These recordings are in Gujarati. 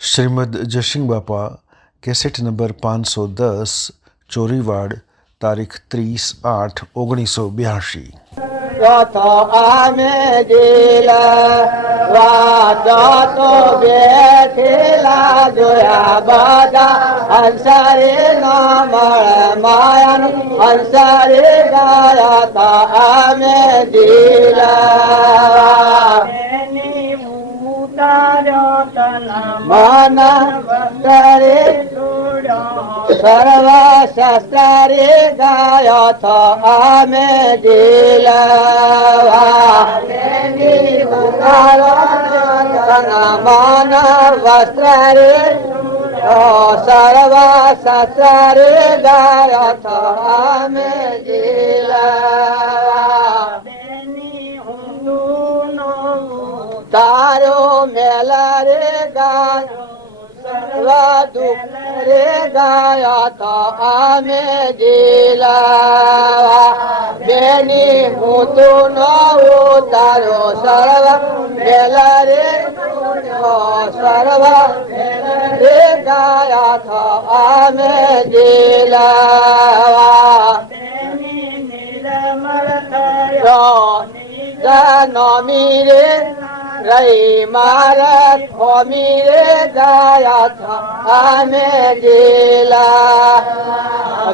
શ્રીમદ જયસિંહ બાપા કેસેટ નંબર 510 ચોરીવાડ તારીખ 30/8/1982। અમે દિલ વાતો બેઠેલા જોયા બધા હંસારી ન મળે માયાનું હંસારી ગયા તા અમે દિલ મન સર્વ શાસ્ત્રે ગાયો તો અમે દિલવા મન વસ્ત્રે સર્વ શાસ્ત્રે ગાયો તો અમે દિલવા તારો મેલા રે ગાયો સર્વ દુઃખ રે ગાયા તો અમે દિલવા બેની હું તું નો તારો સર્વ મેલા રે સર્વ રે ગાયા તો અમે દિલવા નમી રે રહી મારા ખોમી રે ગયા થા અમે દિલા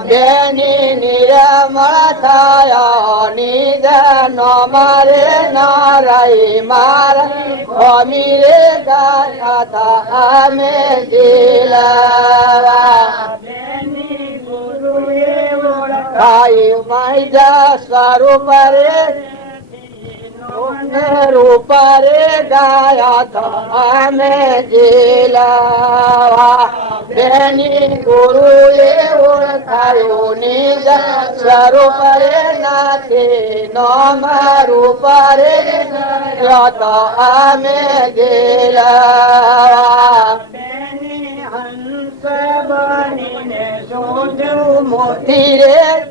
બેની નિરમળ થયા નિજ નો મારે ના રહી મારા ખોમી રે ગયા થા અમે દિલા ખાઈ માઈજા સ્વરૂપ રે રૂપ રે ગાયા તો અમે દિલવા બેની ગુરુ એ ઓળખાયું નિજ સ્વરૂપ રે નાથી નોમ રૂપ રે તો અમે દિલવા હંસ બનીને શોધ્યું મોતી રે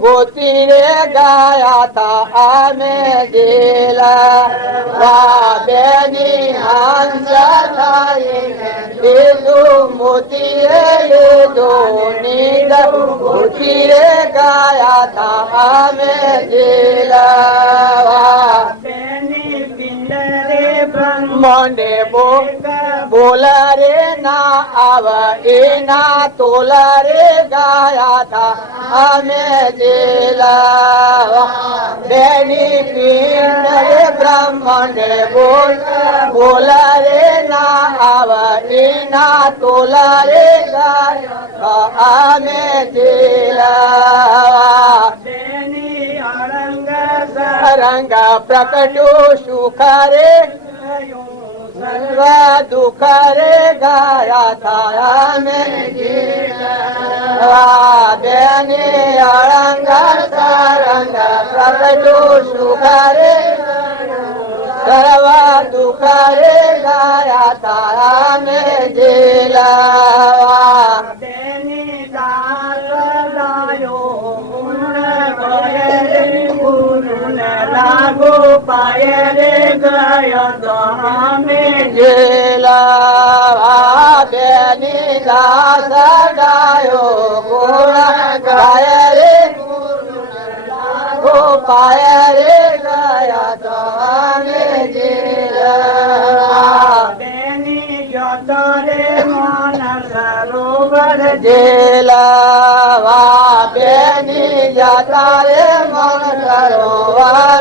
ગોતી રે ગાયા તા અમે દિલવા બેની હંસ લીધું મોતી રે લીધું નીદ ગોતી રે ગાયા તા અમે દિલવા બ્રહ્માંડે બોલા રે ના આવ એના તોલા રે ગાયા તા અમે દિલવા બેની પિંડ રે બ્રહ્માંડે બોલા રે ના આવ એના તોલા રે ગાયા અમે દિલવા રંગ પ્રકટો સુખ રે સર્વ દુઃખ રે ગાયા થા અમે બેની અળંગ સરંગ પ્રકટો સુખ રે સર્વ દુઃખ રે ગાયા થા અમે દિલવા લાગો પાય રે ગયો તો અમે દિલવા બેની દાસ ગાયો ગુણ ગાય રે લાગો પાય રે ગયા તો અમે દિલવા બેની જત રે મન સરોવર દિલવા બેની જતા રે મન સરોવર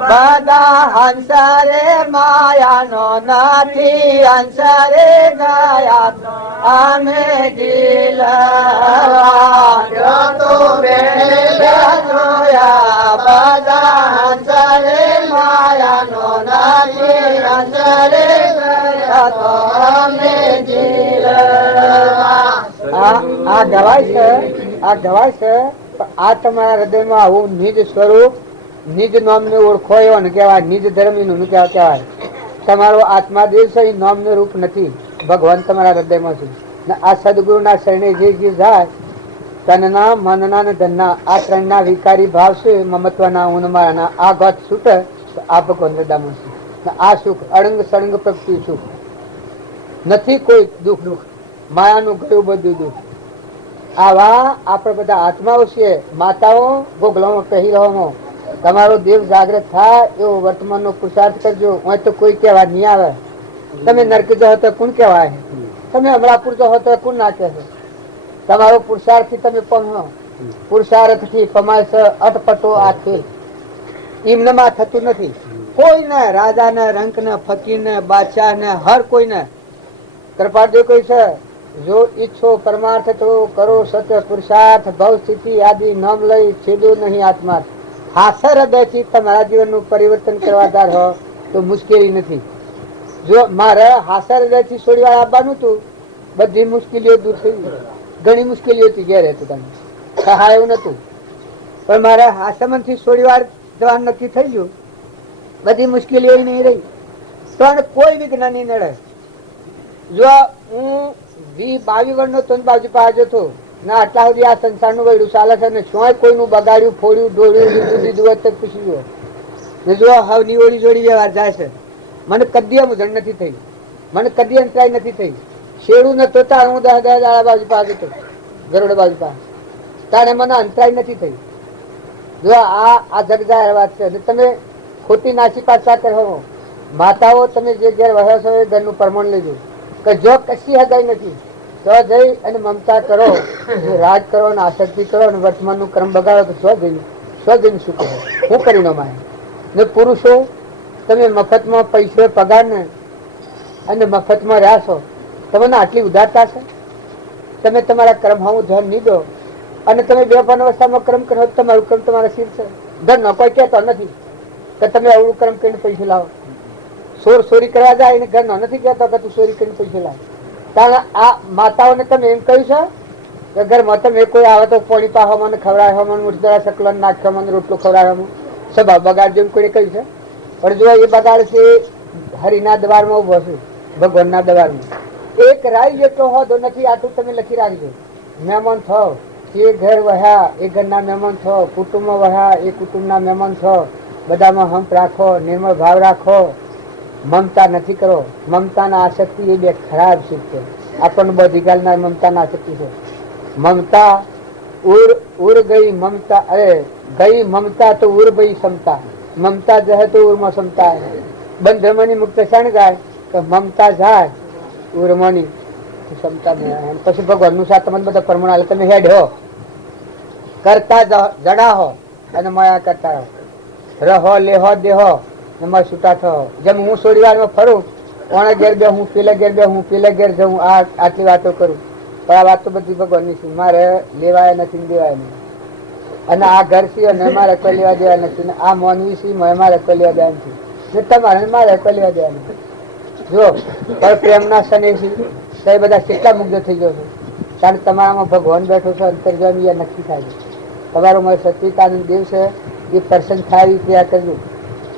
બધા હંસરે માયાનો નથી હંસરે ગયા અમે દિલવા તો જોયા બધા હંસરે માયાનો નથી હંસરે ગયા તો અમે દિલવા આ ગવાય છે આ તમારા હૃદયમાં આવું નિજ સ્વરૂપ નિજ નામને ઓળખો એવો ને કહેવાય નિજ ધર્મ નું કહેવાય તમારો આત્મા દેવ છે એ નામનું રૂપ નથી ભગવાન તમારા હૃદયમાં છે આ સદગુરુના શરણે જે જાય તનના મનના ને ધનના આ ત્રણના વિકારી ભાવ છે, મમત્વના ઉન્માના. આ ગત છૂટે તો આ ભગવાન હૃદયમાં છે. આ સુખ અડંગ સળંગ પ્રગતિ સુખ નથી, કોઈ દુઃખ માયાનું ગયું બધું દુઃખ. આવા આપણે બધા આત્માઓ છીએ. માતાઓ ભોગલામાં કહી રહો, તમારો દેવ જાગ્રત થાય એવો વર્તમાનનો પુરુષાર્થ કરજો. હું તો કોઈ કહેવા નહીં આવે. તમે નરક જાઓ તો કોણ કહેવાય? તમે અમરાપુર જાઓ તો કોણ ના કહેશે? તમારો પુરુષાર્થ થી તમે પમો. પુરુષાર્થ થી પમાય અટપટો આ ખેલ એમનામાં થતું નથી. કોઈને રાજા ને રંક ને ફકીર ને બાદશાહ ને હર કોઈને કૃપાળદેવ કોઈ છે, જો ઈચ્છો પરમાર્થ તો કરો સત્ય પુરુષાર્થ ભવ સ્થિતિ આદિ નામ લઈ છેદો નહીં આત્મા. હાસર હૃદયથી તમારા જીવનનું પરિવર્તન કરવાદાર હો તો મુશ્કેલી નથી. જો મારે હાસર હૃદયથી છોડીવાર આવવાનું હતું, બધી મુશ્કેલીઓ દૂર થઈ ગઈ. ઘણી મુશ્કેલીઓ હતી ઘેર હતું, તમે સહાય એવું નતું, પણ મારે હાસમનથી છોડીવાર જવાનું નક્કી થઈ ગયું. બધી મુશ્કેલીઓ નહીં રહી, પણ કોઈ વિઘ્ન નહીં નડે. જો હું 22 વર્ષનો તો બાજુ પાજો હતો ના, આટલા સુધી આ સંસારનું વૈડું ચાલે છે ને શું કોઈનું બગાડ્યું, ફોડ્યું, ઢોળ્યું, લીધું દીધું હોય તો પૂછી ગયો ને. જો હવની ઓળી જોડી વ્યવહાર જાય છે. મને કદી મુજણ નથી થઈ, મને કદી અંતરાય નથી થઈ. શેડું નતો તાર હું 10 દાડા બાજુ પાસ હતો, ગરોડ બાજુ પાસ, તારે મને અંતરાય નથી થઈ. જો આ જગજાહેર વાત છે. તમે ખોટી નાસી પાછા કરો. માતાઓ તમે જે ઘેર વહ્યો છો એ ઘરનું પ્રમાણ લેજો કે જો કશી હગાઈ નથી તો જઈ અને મમતા કરો, રાજ કરો ને આસક્તિ કરો ને વર્તમાનનું ક્રમ બગાડો તો સ્વજન શું કહો? હું પરિણામ આવે ને? પુરુષો તમે મફતમાં પૈસે પગાર ને અને મફતમાં રહ્યા છો, તમને આટલી ઉદારતા છે? તમે તમારા કર્મ હું ધ્યાન નહીં દો અને તમે બેભાન અવસ્થામાં કર્મ કરો, તમારું કર્મ તમારા શિર છે. ધનનો કોઈ કહેતો નથી કે તમે અવળું કર્મ કરીને પૈસા લાવો. ચોરી કરવા જાય એને ઘરનો નથી કહેતો કે તું ચોરી કરીને પૈસા લાવ. કારણ આ માતાઓને તમે એમ કહ્યું છે કે ઘરમાં તમે કોઈ આવે તો પાણી પાહો મને ખવડાવે, મને મુઠદરા સકલન નાખ્યો, મને રોટલો ખવડાવે, સભા બગાડ જેમ કોઈને કહ્યું છે. પણ જો એ બગાડ છે હરિના દરબારમાં ઉભો છે, ભગવાનના દરબારમાં. એક રાય જેટલો હોદો નથી, આટલું તમે લખી રાખજો. મહેમાન થાવ એ ઘર વહ્યા એ ઘરના મહેમાન થાવ, કુટુંબમાં વહ્યા એ કુટુંબના મહેમાન થાવ. બધામાં હંપ રાખો, નિર્મળ ભાવ રાખો, મમતા નથી કરો. મમતાના આસક્તિ એ બે ખરાબ શીખ છે. આપણને બધી ગાલનાર મમતાના આસક્તિ છે. મમતા ઉર ગઈ મમતા, અરે ગઈ મમતા તો ઉર ગઈ ક્ષમતા. મમતા જહે તો ઉરમાં ક્ષમતા. બંધ ધર્મની મુક્ત શાણ ગાય કે મમતા જાય ઉર્મની ક્ષમતા નહીં. પછી ભગવાનનું સાથ તમને બધા પ્રમાણ હાલે. તમે હેડ હો, કરતા જડા હો અને માયા કરતા રહો, રહો લેહો દેહો એમાં છૂટા થો. જેમ હું થોડી વારમાં ફરું, કોણે ઘેર બે હું, પેલા ઘેર બે હું, પેલા ઘેર જઉં, આટલી વાતો કરું, પણ આ વાત તો બધી ભગવાનની છે. મારે લેવાય નથી ને દેવાય નહીં. અને આ ઘર છે અને મારે કોઈ લેવા દેવા નથી, આ માનવી છે મારે કોઈ લેવા દેવા નથી, ને તમારે મારે કોઈ લેવા દેવા નથી. જો પણ પ્રેમના શનિ છે તો એ બધા કેટલા મુગ્ધ થઈ જશે. કારણ તમારામાં ભગવાન બેઠો છે, અંતર્જામી નક્કી થાય છે. તમારો મારે સચિતાનંદ દેવ છે એ પ્રસન્ન થાય એ ક્રિયા કરજો.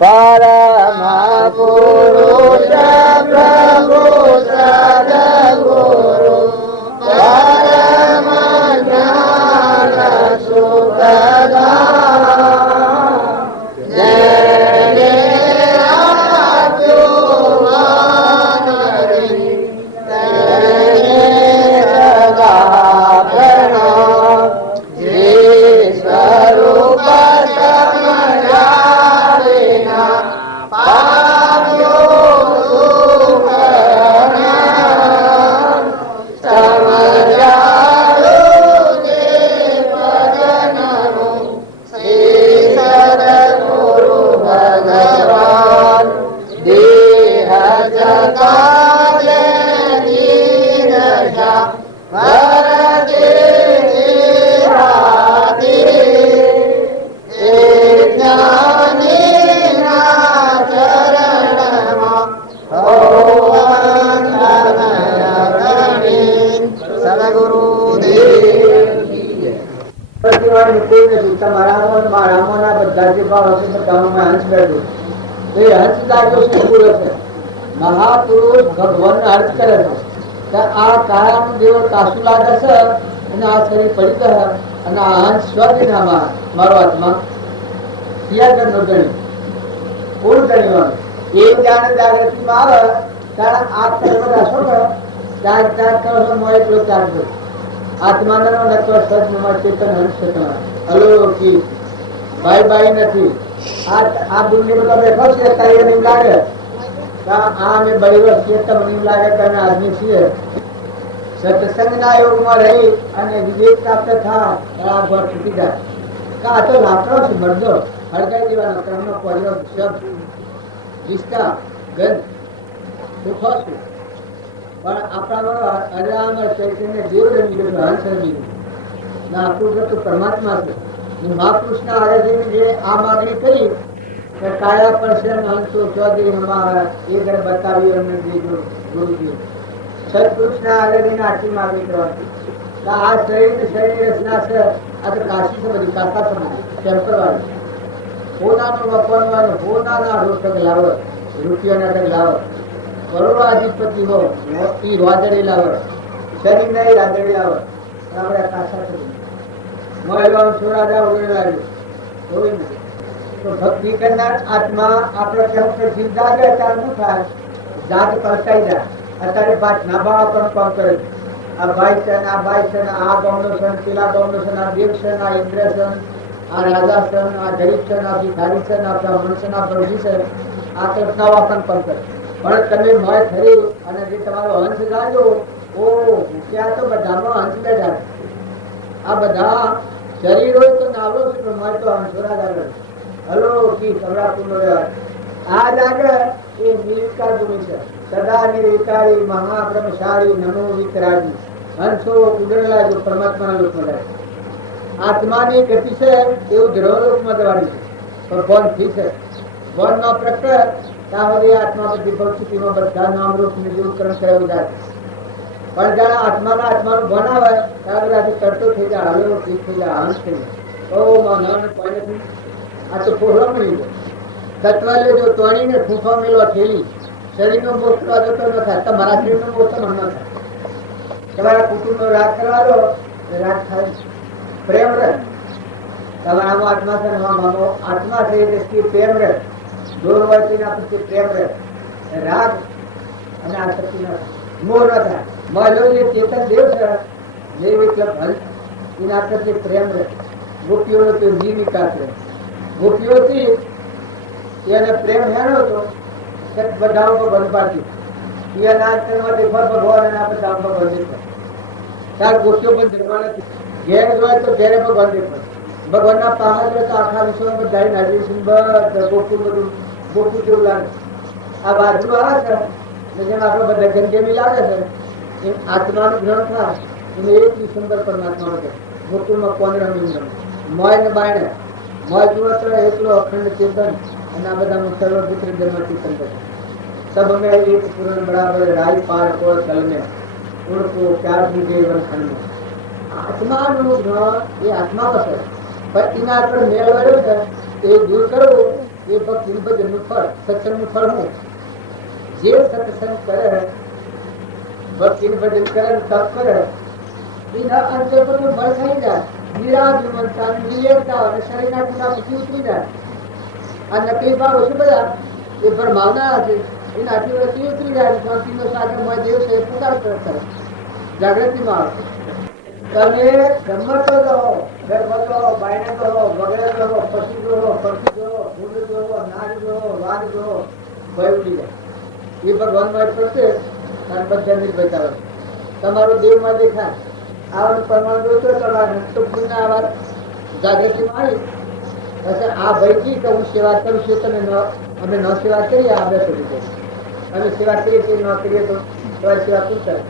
પરમ પુરુષ પ્રભુ સદગુરુ પરમ જ્ઞાન સુખદાન જેને આપ્યું મનરી તેને સદા પ્રણામ. જે સ્વરૂપ મહાપુરુષ ભગવાન અર્થ કરે છે. આ કાળાનું દેવળ કાશું લાગે છે અને આ શરીર પડી ગયા અને આ અંશ સ્વદિનામાં મારો આત્મા સિયાગરનો ગણી પૂર્ણ ગણીવાનો એ જાણે જાગૃતિમાં આવે ત્યારે આ બધા શું કરો ચાર ચાર કરો મોય એટલો ચાર કરો આત્માનો નત્વ સદમાં ચેતન હંસ અલોકી ભાઈ ભાઈ નથી આ દુનિયા બધા બેઠો છે તારી એમ લાગે આ અમે બળીરો છીએ તમને એમ લાગે કે અમે આદમી છીએ સત્સંગના યોગમાં રહી અને વિવેક પ્રાપ્ત થાય આ ઘર તૂટી જાય આ તો લાકડો છે મરદો હળગાઈ દેવાનો ક્રમનો પહેલો શબ્દ વિસ્તા ગંધ સુખો છે પણ આપણામાં અજરામર ચૈતન્ય દેવ રમી ગયું હંસ રમી ગયું ના આપણું તો પરમાત્મા છે મહાપુરુષના આરાધને જે આ માગણી કરી કે કાયા પર છે હંસો ચોધી હમારા એ ઘર બતાવી અમને દીધું ગુરુજી સત્પુરુષના આરાધને આટલી માગણી કરવાની આ શરીર રચના છે આ તો કાશી સમજી કાકા સમજી ટેમ્પરવાળી હોનાનો વપરવાનો હોનાના રોટક લાવો રૂપિયાના ટક લાવો કરોડાધિપતિ હો એ રોજડી લાવો શરીર નહીં રાજડી લાવો આપણે કાશા સમજી મહેલવાનું છોડા ઉગડે તો ભક્તિ કરનાર આત્મા આપણે કેવું કે જીવ જાગે ત્યારે શું થાય જાત પલટાઈ જાય અત્યારે પાછ નાભાવા પણ કામ કરે આ ભાઈ છે આ ભાઈ છે આ ગૌનો છે પેલા ગૌનો છે આ દેવ છે આ ઇન્દ્ર છે આ રાજા છે આ ગરીબ છે આ ભિખારી છે આ બ્રાહ્મણ છે આ પ્રભુ છે આ કલ્પનાઓ પણ કરે પણ તમે મોય ખરી અને જે તમારો હંસ જાજો ઓ ત્યાં તો બધામાં હંસ બેઠા આ બધા શરીર હોય તો નાવલો છે પણ મોય તો હંસોરા જાગે હલો કી કમરાપુરનો આ જાગે એ નિર્વિકાર ભૂમિ છે સદા નિર્વિકારી મહાબ્રહ્મશાળી નમો વિતરાજી હંસો ઉડેલા જો પરમાત્માના લોકમાં જાય આત્માની ગતિ છે એવું ધ્રુવલોકમાં જવાની છે પણ બોન થી છે બોન નો પ્રકટ ત્યાં સુધી આત્મા બધી ભૌતિકીમાં બધા નામરૂપ નિર્કરણ કરાવી જાય પણ જયારે આત્માનું ભણ આવે ત્યારે બધાથી કરતો થઈ જાય હલો ઠીક થઈ જાય હંસ થઈ જાય ઓ માનવ કોઈ નથી આ તો ફોહળો મળી ગયો તત્વ લેજો તોડીને ફૂંફા મેળવા ઠેલી શરીરનો મોક્ષ જતો ન થાય તમારા શરીરનો મોક્ષ ન થાય તમારા કુટુંબનો રાગ કરવા દો રાગ થાય પ્રેમ રહે તમારામાં આત્મા છે આત્મા છે એ દ્રષ્ટિએ પ્રેમ રહે દોરવાથી પ્રત્યે પ્રેમ રહે રાગ અને આસક્તિ ન મોહ ન થાય માનો જે ચેતન દેવ છે જે વિકલ્પ હંસ એના પ્રત્યે પ્રેમ રહે ગોપીઓનો તો જીવિકા છે ગોપીઓથી એને પ્રેમ હેણો હતો બધા ઉપર બંધ પાડતી એના ભગવાન એના બધા ઉપર બંધ ત્યાર ગોપીઓ પણ ધરવા નથી ઘેર હોય તો ઘેરે ભગવાન દેખાય ભગવાનના પહાડ હોય તો આખા વિશ્વમાં બધા નાગરિક ગોકુળ બધું ગોકુળ જેવું લાગે આ બાજુ આવે છે જેમ આપણે બધા ગંજેમી લાગે છે એ આત્માનું ગ્રહણ થાય એને એક ડિસેમ્બર પરમાત્માનો છે ગોકુળમાં કોણ રમી મોય ને બાયણે મોય જુઓ તો એકલો અખંડ ચેતન અને આ બધાનું સર્વપુત્ર જન્મ ચેતન છે सब में एक पूर्ण बराबर राई पार को चल में उनको प्यार भी जीवन खंड में आत्मा ये आत्मा का है पर इना पर मेल वाले है ये दूर करो ये भक्ति भजन फल सत्संग फल हूं जे सत्संग करे भक्ति भजन करे तप करे इना अंतर पर बल થઈ જાય નિરાજમનતા નિયમતા અને શરીરના ગુના પછી ઉતરી જાય આ નકલી ભાવ ઓછું બધા એ પરમાવના છે इन आदिवासी उतरी जाए शांति सागर मैं देव से पुकार करता है जागृति में તમે ગમતો રહો ઘર બધો બાયણે રહો વગેરે રહો પછી રહો પરથી રહો ફૂલ રહો નાગ રહો વાઘ રહો ભય ઉડી જાય એ ભગવાન માં પડશે અને બધા નિર્ભયતા હોય તમારું દેવમાં દેખાય આવવાનું પ્રમાણ જોતો તમારે તો પુણ્ય આવા જાગૃતિમાં આવી પછી આ ભયથી કે હું સેવા કરું છું તમે અમે ન સેવા કરીએ આપણે સુધી જાય અમે સેવા કરીએ છીએ ન કરીએ તો તમારી સેવા પૂછતા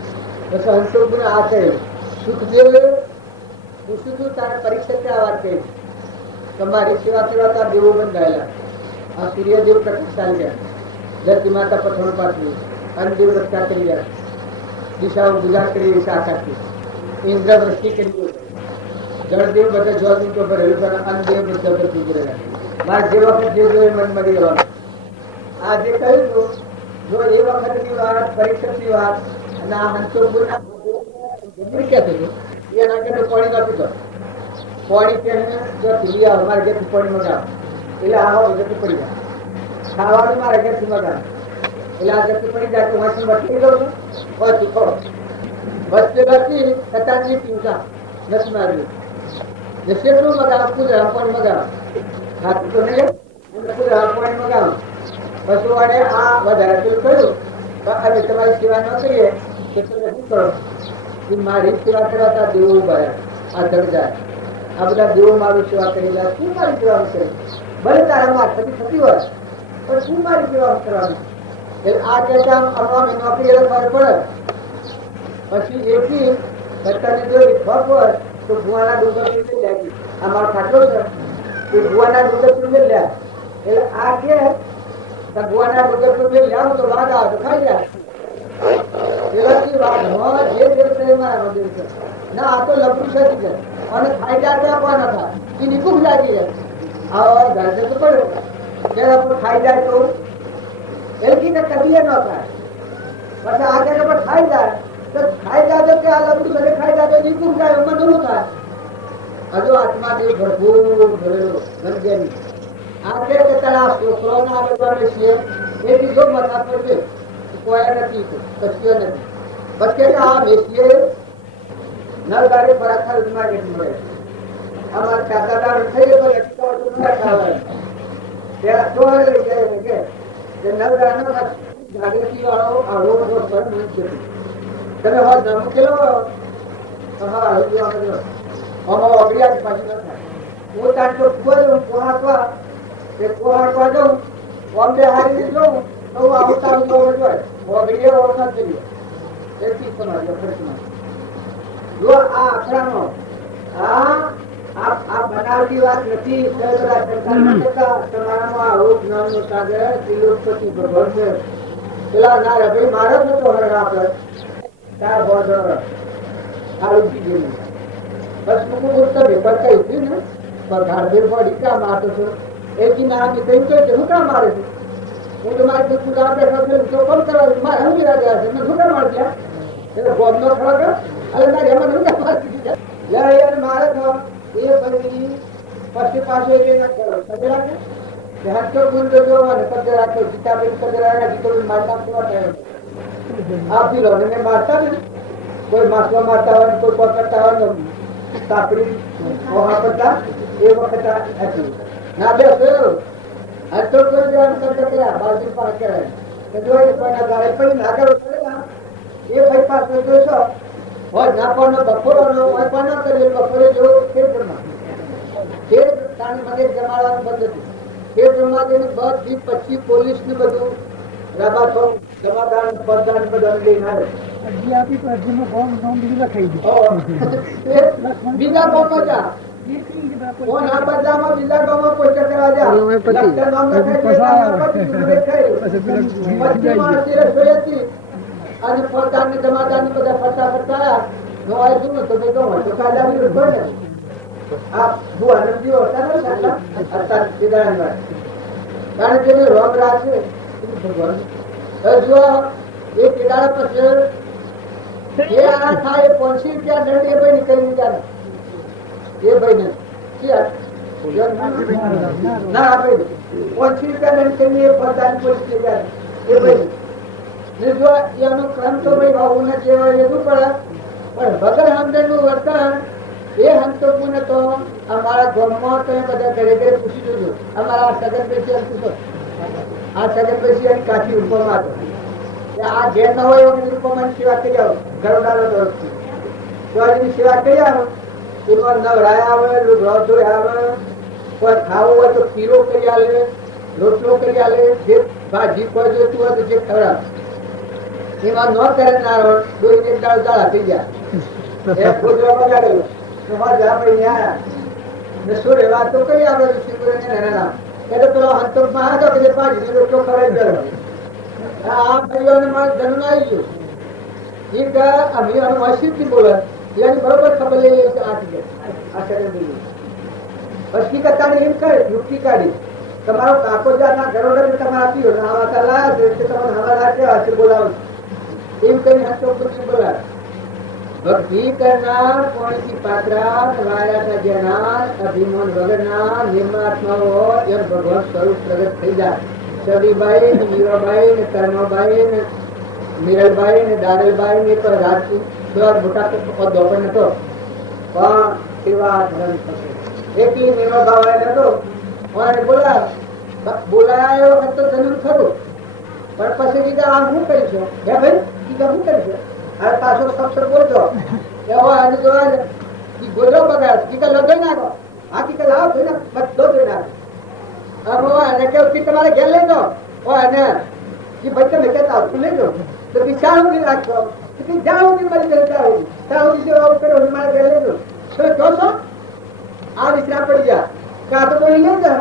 પછી હંસોગુણ આ કહે સુખદેવ પૂછ્યું તારે પરીક્ષા આ વાત કહી તમારી સેવા કરવા તાર દેવો બંધાયેલા આ સૂર્યદેવ પ્રકાશ ચાલી ગયા ધરતી માતા પથણ પાથરી અન્નદેવ રક્ષા કરી ગયા દિશાઓ ગુજાર કરી દિશા આકાશી ઇન્દ્ર વૃષ્ટિ કરી જળદેવ બધા જોવા તો ભરેલું પણ અન્નદેવ બધા પર ગુજરેલા મારે જે વખત જે જોઈએ મન મળી જવાનું આ જે કહ્યું હતું જો એ વખતની વાત પરીક્ષકની વાત અને આ હંસોગુણ ક્યાં થયું એના કે પાણી નાખી દો પાણી કે જો તુલિયા અમારે ઘેર પાણી મગાવ એટલે આવો ઘેર પડી જાય ખાવાનું મારે ઘેર મગાવ એટલે આ ઘેર પડી જાય તો વાંચી વટી દઉં છું બસ ખો બસ લખી કટાની પીવતા નથી મારી જેટલું મગાવ પૂજા પાણી મગાવ ખાતું તો નહીં પૂજા પાણી મગાવ પશુ વાળે આ વધારે પેલું કહ્યું અમે તમારી સેવા ન કરીએ તો તમે શું કરો મારી સેવા કરવાતા દેવો ઉભા આ ધડ જાય આ બધા દેવો મારું સેવા કરી જાય શું મારી સેવા કરે ભલે તારા મારફતી થતી હોય પણ શું મારી સેવા કરવાની એટલે આ કહેતા અમે નોકરી ખબર પડે પછી એથી સરકારની જો ખપ હોય તો ભુવાના ડુંગર લઈ જાય આ મારો ખાટલો છે એ ભુવાના ડુંગર લઈ લે એટલે આ કે ભગવાનના ડુંગર પર લાવો તો વાઘ આવે તો ખાઈ જાય એવાથી વાઘ જે દેવતા ના આ તો લપડું સરી જાય અને ખાઈ જાય તો આપવાના થાય એ નિકુંભ લાગી જાય આવા ગાજર તો પડે ત્યારે પણ ખાઈ જાય તો એલકી ને કદીએ ન થાય પછી આ જગ્યા પર ખાઈ જાય તો ખાઈ જાય તો કે આ લપડું સરે ખાઈ જાય તો નિકુંભ જાય એમાં નવું થાય હજુ આત્માથી ભરપૂર ભરેલો ગંદગેરી આ કે તારા છોકરાઓના આગળ છીએ એથી જો મથા પડશે કોઈ નથી કચ્યો નથી પછી આ બેસીએ નવગાડી ફરાખા માર્કેટ મળે અમારા કાકાદાર થઈ ગયો એક્સપોર્ટ ન ખાવાય ત્યાં તો લઈ જાય કે જે નવગાડીનો જાગૃતિ વાળો આ રોડ પર નથી તમે હોત ન કેલો હા હજી આગળ અમારો અભિયાન પાછી ન થાય હું તાર તો બોલું કોહાકવા એ કોહાકવા દઉં બોમ્બે હારી દઉં તો આવતા જોઈએ ઓગળીએ ઓળખાણ કરીએ એથી સમાજ જો આ આખરાનો આ બનાવટી વાત નથી તમારામાં રોગ નામનો સાગર ત્રિલોકપતિ ભગવાન છે પેલા ના ભાઈ મારે જ નતો હરણ આપડે તાર બોર્ડ આ રૂપી ગયેલું બસ મૂકું બોલતા વેપાર કઈ થયું ને પણ ગાર્ડેર બોડી ક્યાં મારતો છો એકી ના કહ્યું કે હું ક્યાં મારે છું હું તો મારી દુઃખ આપે તો કોણ કરવા મારે હમ ગયા છે મેં શું માર ગયા એટલે બોબ નો ખરો અરે મારે એમાં શું મારી દીધા યાર મારે તો એ પછી પછી પાછો એ ના કરો સજરા કે હટકો ગુંડ જો અને પગે રાખો જીતાબેન પગે રાખા જીતોબેન મારતા પૂરા થયો આપી લો ને મારતા ને કોઈ માસવા મારતા હોય કોઈ પકડતા હોય તાપડી ઓહા કરતા એ વખત હતી ના બેસો હટકો કોઈ જવાનું શબ્દ કર્યા બાજુ પાર કરે કે જો એ કોઈના ગાળે પડી ના કરો એ ભાઈ પાસે જોશો હોય ના પણ બપોરનો હોય પણ ન કરીએ બપોરે જેવો ખેતરમાં ખેત તાણી મને જમાડવાનું બંધ હતું ખેતરમાં જઈને બધી પછી પોલીસ ને બધું રાબાતો જમાદાર પદાન બધા લઈને આવે બીજા ગામમાં જા કોણ આ બધામાં બીજા ગામમાં કોઈ ચકરા જા લક્ષણ નામ લખાઈ અને ફરદાર ને જમાદાર ને બધા ફરતા ફરતા નો આવ્યું ને તો મેં કહું તો કાલે આવી રહ્યું ને આ ભુવા નથી હોતા ને અત્યારે સિદ્ધાંત કારણ કે રોગ રાખે ભગવાન જો એ કિડાળા પછી એ આ થાય 500 રૂપિયા દંડ એ ભાઈ નીકળી જાય એ ભાઈ ને ના આપે 500 રૂપિયા દંડ કરી એ ફરદાર પોલીસ જાય એ ભાઈ જો એનો ક્રમ તો ભાઈ ભાવને જેવા લેવું પડે પણ વગર સમજણ નું વર્તન એ હંતકું ને તો અમારા ગામમાં તો બધા ઘરે ઘરે પૂછી જોજો અમારા સગન પેશી પૂછો આ સગન પેશી કાઠી રૂપમાં હતો આ ઘેર ન હોય એવી રૂપમાં સેવા કરી આવો ઘરોડાનો તરફથી તો એની સેવા કરી આવો એમાં નવરાય આવે લુગડો ધોઈ આવે કોઈ ખાવું હોય તો પીરો કરી આલે રોટલો કરી આલે જે ભાજી કોઈ જોઈતું હોય તો જે ખવડાવે એમાં ન કરનાર દોરી એક દાળ દાળ થઈ ગયા એ પૂજવા બગાડેલો તમારે જા ભાઈ ન્યા ને શું રેવા તો કઈ આપણે શિવને રહેના એટલે પેલો હંતમાં હતો કે ભાજી રોટલો ખવડાવી ગયો આ ભાઈઓને મારે જન્મ આવી ગયો એ કે અમે વાસીથી બોલે એની બરોબર ખબર લઈ લે છે આ જગ્યાએ પછી કરતા એમ કરે યુક્તિ કાઢી તમારો કાકો જાતના ઘરોડે તમારે આપ્યો ને આવા તા લાયા છે કે તમારે હવા રાખે બોલાવો એમ કરીને હંતો પછી બોલાવે ભક્તિ કરનાર કોણથી પાત્રા વાયા ના જેનાર અભિમાન વગરના નિર્માત્માઓ એમ ભગવાન સ્વરૂપ પ્રગટ થઈ જાય. સબીબાઈ ને મીરાબાઈ ને કર્માબાઈ ને મીરાબાઈ ને દાદલબાઈ ને તો રાજપૂત મોટા પદો પણ નતો, પણ સેવા ધર્મ થશે એટલી મેવા ભાવાય નતો. અને બોલાયો તો જરૂર ખરું, પણ પછી કીધા આ શું કરીશું હે ભાઈ, કીધા શું કરીશું આ પાછો અક્ષર બોલતો એવો આને જોવા ગોજો બગાડ કીધા લગાઈ નાખો. આ કીધા લાવો જોઈ નાખ, બધો જોઈ નાખો. એને કેવું કે તમારે ઘેર લઈ જાઓ એને કે ભાઈ તમે કહેતા આવતું લઈ જાઓ તો વિચાર સુધી રાખશો જાઓ મારી ઘરે જાઓ ત્યાં સુધી આવું કરો મારા ઘરે લઈ જાઓ તો કહો છો આ વિચાર પડી ગયા કે આ તો કોઈ લઈ જા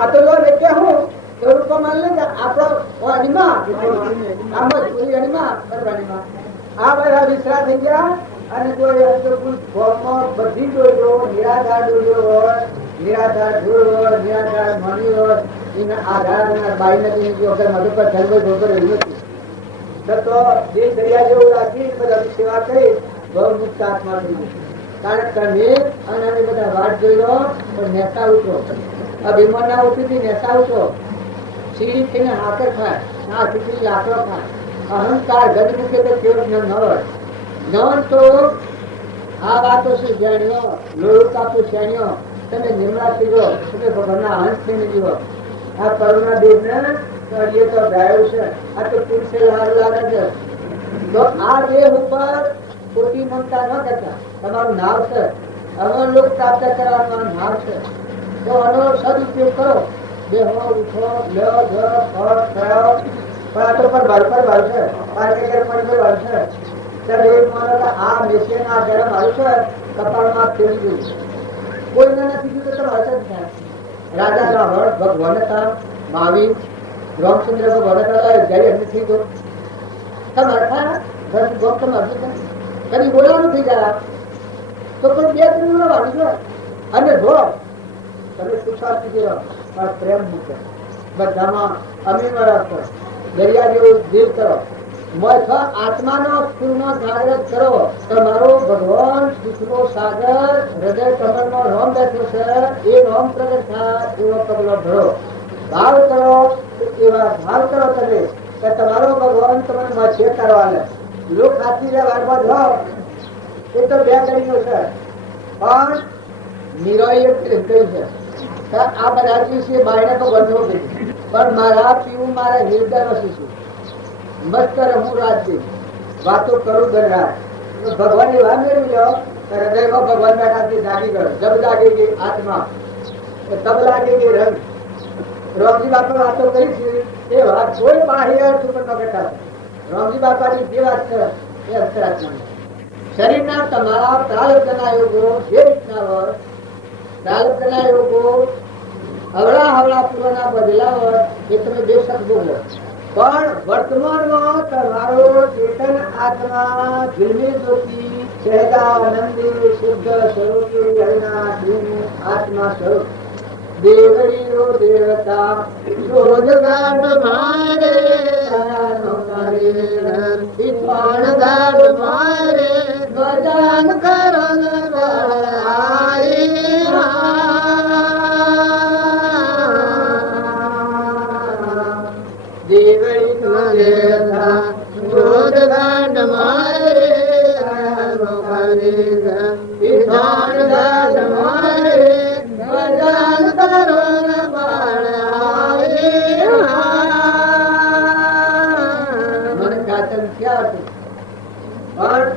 આ તો લો કે હું રૂપો માન લઈ જા આપણો અનિમા આમ જ પૂરી અનિમા બરબાનીમાં આ બધા વિચાર થઈ ગયા. અને કોઈ બધી જોયો નિરાધાર જોયો હોય, નિરાધાર જોયો હોય, નિરાધાર મણી હોય એના આધાર બાઈ નથી મધુ પર ધર્મ ધોકર રહ્યું નથી તો જે દરિયા જેવું રાખી બધા સેવા કરી બહુ મુક્ત આત્મા થઈ ગયું. કારણ કે તમે અને અમે બધા વાટ જોઈ લો પણ નેતા ઉઠો અભિમાન ના ઉઠી નેતા ઉઠો સીડી થઈને હાકર ખાય ના સીડી લાકડો ખાય અહંકાર ગજ મૂકે તો કેવું ન હોય નવન તો આ વાતો શું જાણ્યો લોહી કાપુ જાણ્યો તમે નિર્મળા થઈ ગયો તમે ભગવાનના હંસ થઈને જીવો. આ કરુણા દેવ ને એ તો ગાયો છે આ તો પુરુષે સારું લાગે છે તો આ દેહ ઉપર ખોટી મમતા ન કરતા તમારું નામ છે અમન લોક પ્રાપ્ત કરવાનું નામ છે તો આનો સદુપયોગ કરો. બેહો ઉઠો લ્યો જો ફળ થયો પણ આ તો પર બાર છે પાર્કેટર પણ બાર છે. આ મેશિયન આ ગરમ આવશે કપાળમાં ફેરી ગયું કોઈને નથી કીધું તો હશે જ થાય. રાજા રાવણ ભગવાન હતા, મહાવીર રામચંદ્ર ભગવાન હતા જયારે એમને થઈ ગયો તમારે કદી બોલાવાનું થઈ જાય તો કોઈ બે ત્રણ વાળી જો અને જો તમે પૂછવા સુધી રહો પણ પ્રેમ મૂકે બધામાં અમીર રાખો દરિયા જેવું દિલ કરો આત્માનો સ્થૂળનો જાગૃત કરો. તમારો ભગવાન સુખનો સાગર હૃદય કમળમાં રોમ બેઠો છે એ રોમ પ્રગટ થાય એવો પગલો ભરો. ભાવ કરો એવા ભાવ કરો તમે કે તમારો ભગવાન તમને મચ્છે કરવા લે. લોક હાથી વારમાં જાઓ એ તો બે ગણીઓ છે પણ નિરોય કહ્યું છે આ બધા દિવસે બાયને તો બંધો કીધું પણ મારા પીવું મારા હૃદય વસીશું મસ્ત રમું રાજ્ય વાતો કરું દરરાત ભગવાન ની વાત મેળવી લો હૃદયમાં ભગવાન બેઠા જાગી ગયો જબ જાગી ગઈ આત્મા તબ લાગી ગઈ રંગ. રામજી બાપા વાતો કરી છે એ વાત કોઈ બાહ્ય અર્થ ઉપર ન ઘટા. રામજી બાપાની જે વાત છે એ અંતરાત્મા શરીરના તમારા પ્રારબ્ધના યોગો જે રીતના હોય પ્રારબ્ધના યોગો હવળા હવળા પૂર્વના બદલા હોય એ તમે બેશક ભોગવો પણ વર્તમાનમાં તમારો ચેતન આત્મા જન્મી જ્યોતિ સહેજાનંદી શુદ્ધ સ્વરૂપી હરિના દિવ્ય આત્મા સ્વરૂપ દેવરીનો દેવતા રોજગાર મારે વિદ્વાનદાર મારે ભજન કરણ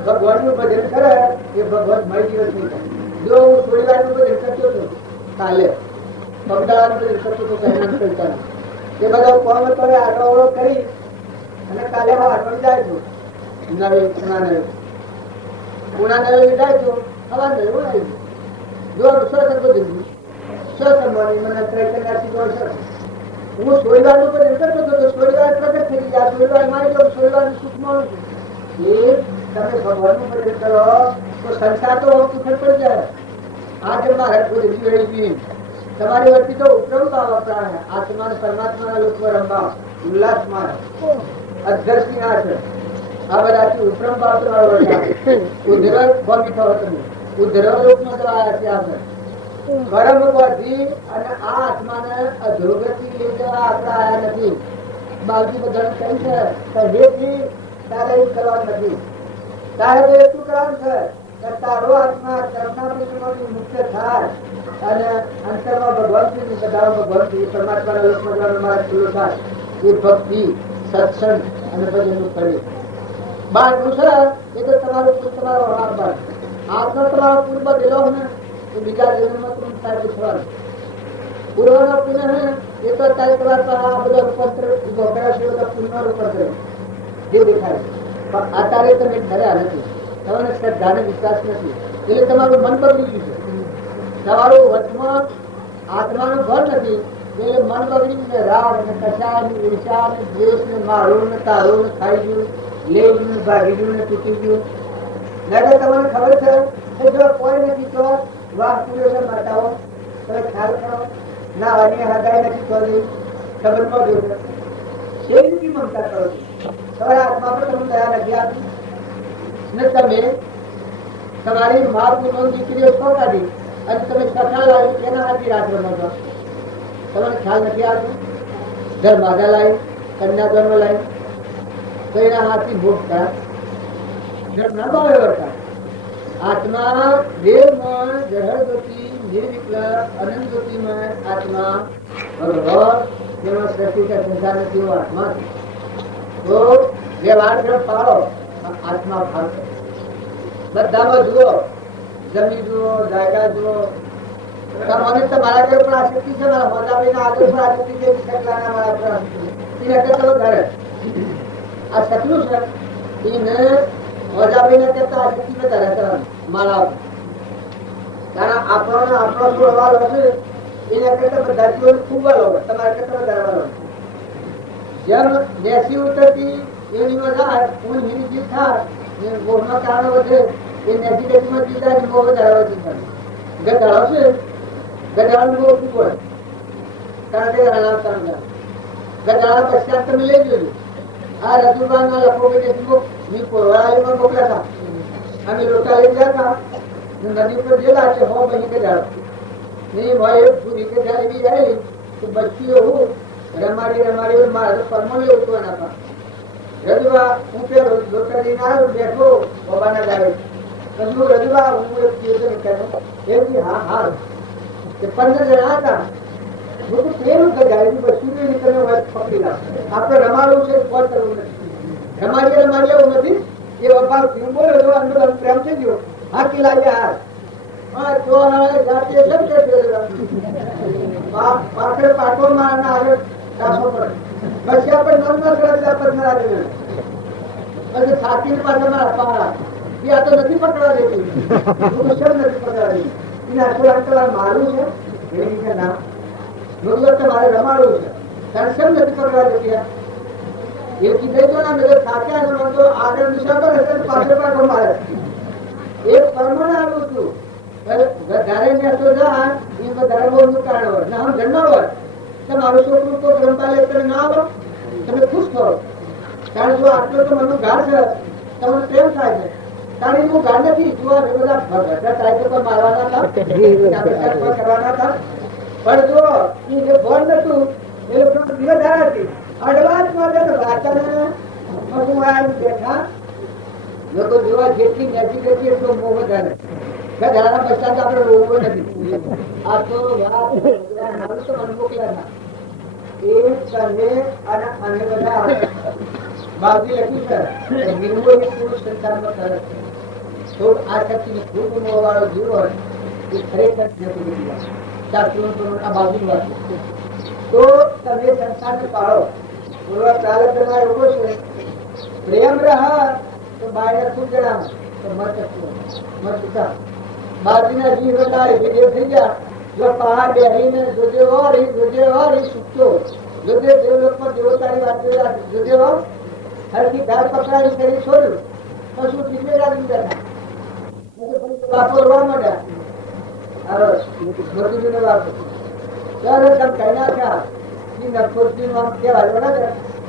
ભગવાન નું ભજન કરે એ ભગવાન મળી દિવસ નહીં થાય. જો હું થોડી વાર નું ભજન કરતો હતો કાલે બગદાવાનું ભજન કરતો હતો એ બધા કોમ કરે આટો કરી અને કાલે હું આટો જાય છું નવી પુણા નવી જાય છું હવા નવું આવ્યું જો સ્વતંત્ર ભજન સ્વતંત્રની મને હું થોડી વાર નું ભજન કરતો હતો થોડી વાર પ્રગટ થઈ ગયા થોડી વાર મારી જાઉં થોડી વાર સુખ મળું છું. તમે ભગવાન નું ભજન કરો તો સંસાર તો ઉથલ પડી જાય. આજે મારા તમારી વચ્ચે તો ઉપરમતા વપરાય આત્મા પરમાત્મા ના લોકો રમવા ઉલ્લાસ મારે અધર્ષી આ છે આ બધાથી ઉપરમ પાત્ર વાળો ઉધર ભમી થયો તમે ઉધર લોકમાં તો આયા છે આપણે કર્મ વધી અને આ આત્માને અધોગતિ લઈ જવા આપણે આયા નથી. બાવજી બધાને કહ્યું છે કે હેથી તારે એવું કરવાનું નથી. તારે તો એટલું કરવાનું છે કે તારો આત્મા કર્મના મુક્ત થાય અને અંતરમાં ભગવાનથી બધામાં ભગવાનથી પરમાત્માના લોકમાં જવાનો માર્ગ ખુલ્લો થાય. એ ભક્તિ સત્સંગ અને ભજનનું ફરી બાળનું છે એ તો તમારું તમારો બાળ આજનો તમારો પૂર્વ દિલો ને એ બીજા જન્મમાં તમે સાહેબ થવાનું પૂર્વનો પુનઃ એ તો અત્યારે તમારા આ બધો રૂપાંતર ઉભો કર્યો છે બધા પુનઃ રૂપાંતર જે દેખાય પણ અત્યારે તમે ઠર્યા નથી. તમને શ્રદ્ધાને વિશ્વાસ નથી એટલે તમારું મન બગડી ગયું છે. તમારું વચમાં આત્માનું ઘર નથી એટલે મન બગડી ગયું છે. રાગ ને કષા ને ઈર્ષા ને દ્વેષ ને મારું ને તારું ને ખાઈ ગયું લઈ ગયું ભાગી ગયું ને તૂટી ગયું. નહીં તમને ખબર છે કે જો કોઈ નથી તો વાહ પૂરો માતાઓ તમે ખ્યાલ કરો ના અન્ય હદાય નથી કરી ખબરમાં જોયું શેરીથી મમતા કરો છો. તમારા આત્મા પર તમને દયા નથી આપી ને તમે તમારી મા પૂર્વ દીકરીઓ છો કાઢી અને તમે સખા લાવી એના હાથી રાત રમો છો. તમને ખ્યાલ નથી આવતો ઘર માદા લાવી કન્યા જન્મ લાવી તો એના હાથી ભોગતા ઘર ના ભાવે વળતા. આત્મા દેવમાં જહર ગતિ નિર્વિકલ્પ અનંત ગતિમાં આત્મા ભગવાન જેમાં સૃષ્ટિ કે સંસાર નથી એવો આત્મા છે. તો વ્યવહાર ગ્રહ પાડો આત્મા ભાગ બધામાં જુઓ જમીન જુઓ જાયગા જુઓ મને તમારા ઘર પર આસક્તિ છે મારા મોજાબીના આગળ પર આસક્તિ છે શકલાના મારા પર આસક્તિ એને તો ઘરે આ શકલું છે એને મોજાબીને કરતા આસક્તિ વધારે કરવાનું મારા કારણ આપણો છોડવાલો હશે એના કરતા બધા જીવન ખૂબ વાલો તમારા કરતા વધારે વાલો જેમ દેશી ઉતરતી એની વધારે હું હિન્દી જીવ થાય મોહના કારણો વધે એ નેગેટિવમાં જીવતા મોહ વધારે વધે. ગધાડો છે ગધાડાનું મોહ ખૂબ હોય કારણ કે ગધાડા પશ્ચાત તમે લઈ જોજો. આ રજૂબાના લખો કે મેં પોરવાળામાં મોકલ્યા હતા અમે લોટા લઈ ગયા હતા નદી ઉપર જેલા છે હો બની ગધાડો નહીં ભાઈ એક પૂરી કે જયારે બી આવેલી તો બચ્ચીઓ હું રમાડી મારે તો પરમો લેવું હતું એના પર રજવા હું પેલો લોટા લઈને આવ્યો બેઠો બાબાના ગાડે પછી રજવા હું એક દિવસે નીકળ્યો હા હા 15 જણા હતા હું તો પેલું ગાડી બચ્ચી નીકળે પકડી લાવ આપણે રમાડવું છે કોલ કરવું નથી રમાડીએ એવું નથી એ વફાર બોલે તો અંદર પ્રેમ થઈ ગયો હાથી લાગ્યા હાથ તો જાતે પાછળ પાટો મારના આગળ કાસો પડે પછી આપણે નોર્મલ કરવા પર ના પછી છાતી પાસે મારા પાડા એ આ તો નથી પકડવા દેતી નથી પકડવા દેતી એને આખું અંકલ મારું છે એની કે ના મારે રમાડવું છે કારણ શેમ નથી પકડવા દેતી એ કીધે તો ના નજર સાચા તો આગળ દિશા પર હશે પાછળ પાટો મારે એક પરમાણ આવ્યું હતું ઘરે બેસો જા એ બધા નું કારણ હોય ને આમ જન્મ હોય તમારું છોકરું તો ગ્રંથાલય કરી ના આવો તમે ખુશ થો કારણ જો આટલો તો મને ગાઢ છે તમને પ્રેમ થાય છે કારણ હું ગાઢ નથી જો બધા ટાઈગર મારવાના હતા કરવાના હતા પણ જો એ જે બોલ નતું એ લોકો નિરાધાર હતી અડવાન્સ માટે વાર્તાને બેઠા લોકો જોવા જેટલી નજીક હતી એટલો મોહ વધારે ગધાડા પશ્ચાત આપણે રોગો નથી આ તો મોકલ્યા હતા એ તને અને અન્ય બધા બાજુ લખ્યું છે નિર્મોહ પુરુષ સંસારમાં કરે છે તો આ શક્તિ ખૂબ મોહ વાળો જીવ હોય એ ખરેખર શાસ્ત્રો આ બાજુ વાત તો તમે સંસારને પાળો પૂર્વ પ્રારબ્ધના રોગો છે પ્રેમ રહ તો બાળક શું જણાવ તો મત બાજુના જીવ હતા એ થઈ ગયા જો પહાડ બેહીને જોજે વારી સુખતો જોજે દેવલોકમાં જેવો તારી વાત જોજે વાર હરકી ગાળ પકડાવી કરી છોડ્યું તો શું ઠીકે લાગી ગયા વાપો રોવા માંડ્યા મધુજીને વાપો ત્યારે તમે કહી નાખ્યા કે નખોરજી નું આમ કહેવાય બરાબર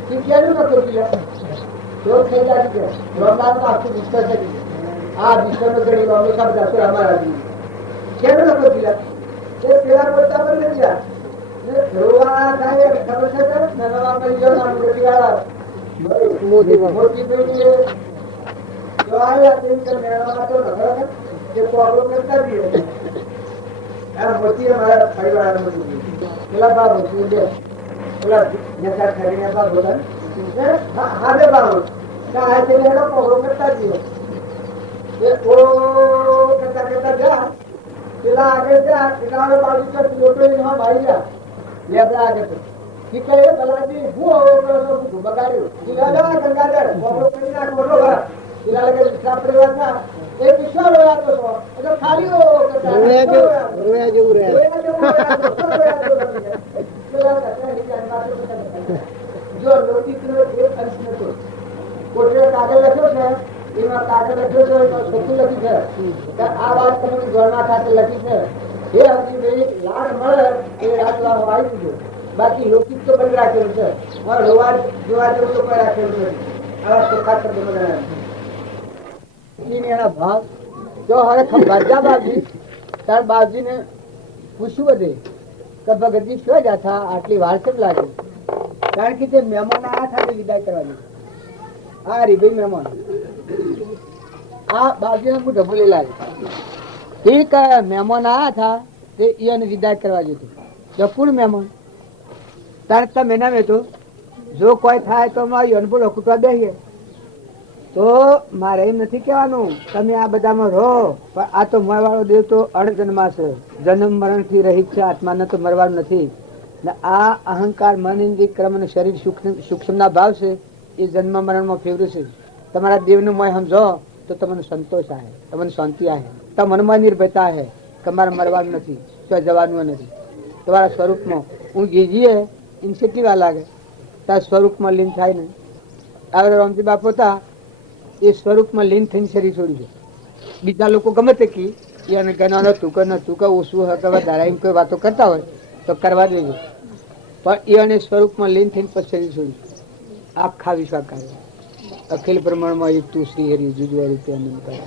કે ક્યાંનું નખોરજી જો થઈ જાય છે બ્રહ્માંડમાં આખું વિશ્વ છે આ વિશ્વનો ઘડી હંમેશા બધા અસુર અમારા કેમ લોકો પીલા એ પેલા પોતા પર નથી ગયા ધ્રુવાના થાય ખબર છે કે નવા મળી જવાનું ગતિવાળા મોટી પેઢી જો આવ્યા તેમ તો મેળવવા તો ખબર કે પ્રોબ્લેમ કરતા દઈએ આ મોટી અમારા પરિવાર પેલા ભાવ મોટી દે પેલા નેતા ખરીને ભાવ બોલા હા દે ભાવ આ તે મેળો પ્રોબ્લેમ કરતા દઈએ એ ઓ કરતા કરતા જા પેલા આગળ જા કિનારો બાજુ પર લોટોઈ માં ભાઈ જા લેબડા આગળ કે કે બલાજી હું બગાડ્યું કિનારા ગંગાધર પ્રોબ્લેમ કરી નાખ બોલો કિનારા લગે વિશ્રામ પરિવાર ના એ વિશ્વાસ રોયા તો એટલે ખાલી રોયા જેવું જો લૌકિક નો એક અંશ નતો કોટે કાગળ લખ્યો છે એમાં કાગળ લખ્યો છે તો છોટું લખ્યું છે આ વાત તમને જોડવા ખાતે લખી છે એ હજી લાડ મળે એ રાખવા આવી દીધું બાકી લૌકિક તો બંધ રાખેલું છે જોવા જેવું તો કોઈ રાખેલું નથી આવા ચોખ્ખા શબ્દ બધા એના ભાવ જો હવે ખંભાજા બાપજી તાર બાપજી ને પૂછ્યું બધે કે ભગતજી શું જ હતા આટલી વાર કેમ લાગે કારણ કે તે મહેમાન આ સાથે વિદાય કરવાની આ રીભાઈ મહેમાન આ બાપજી ને હું ઢબુલી લાગે ઠીક મહેમાન આયા હતા તે એને વિદાય કરવા જતું જપુર મહેમાન તાર તમે એના મેં તો જો કોઈ થાય તો મારી અનુભવ લખુટવા બેસીએ તો મારે એમ નથી કહેવાનું તમે આ બધામાં રહો પણ આ તો મરવાળો દેવ તો અણજન્મા છે જન્મ મરણ થી રહિત છે આત્માને તો મરવાનું નથી ને આ અહંકાર મન ઇન્દ્રિય કર્મ અને શરીર સૂક્ષ્મ ના ભાવ છે એ જન્મ મરણ માં ફેવર્યું છે તમારા દેવનું મય સમજો તો તમને સંતોષ આવે તમને શાંતિ આવે તો મનમાં નિર્ભયતા આવે કે મારે મરવાનું નથી તો જવાનું નથી તમારા સ્વરૂપમાં હું ગીજીએ ઇનસે કેવા લાગે તાર સ્વરૂપમાં લીન થાય ને આગળ રામજી બાપુ હતા એ સ્વરૂપમાં લીન થઈને શરીર છોડી છે બીજા લોકો ગમે તે કી એને કહેવાનું હતું કે નતું કે ઓછું કે વધારે એમ કોઈ વાતો કરતા હોય તો કરવા દેજો પણ એને સ્વરૂપમાં લીન થઈને પછી શરીર છોડ્યું આખા વિશ્વાકાર અખિલ બ્રહ્માંડમાં એક તું શ્રી હરિ જુજવા રીતે આનંદ કરે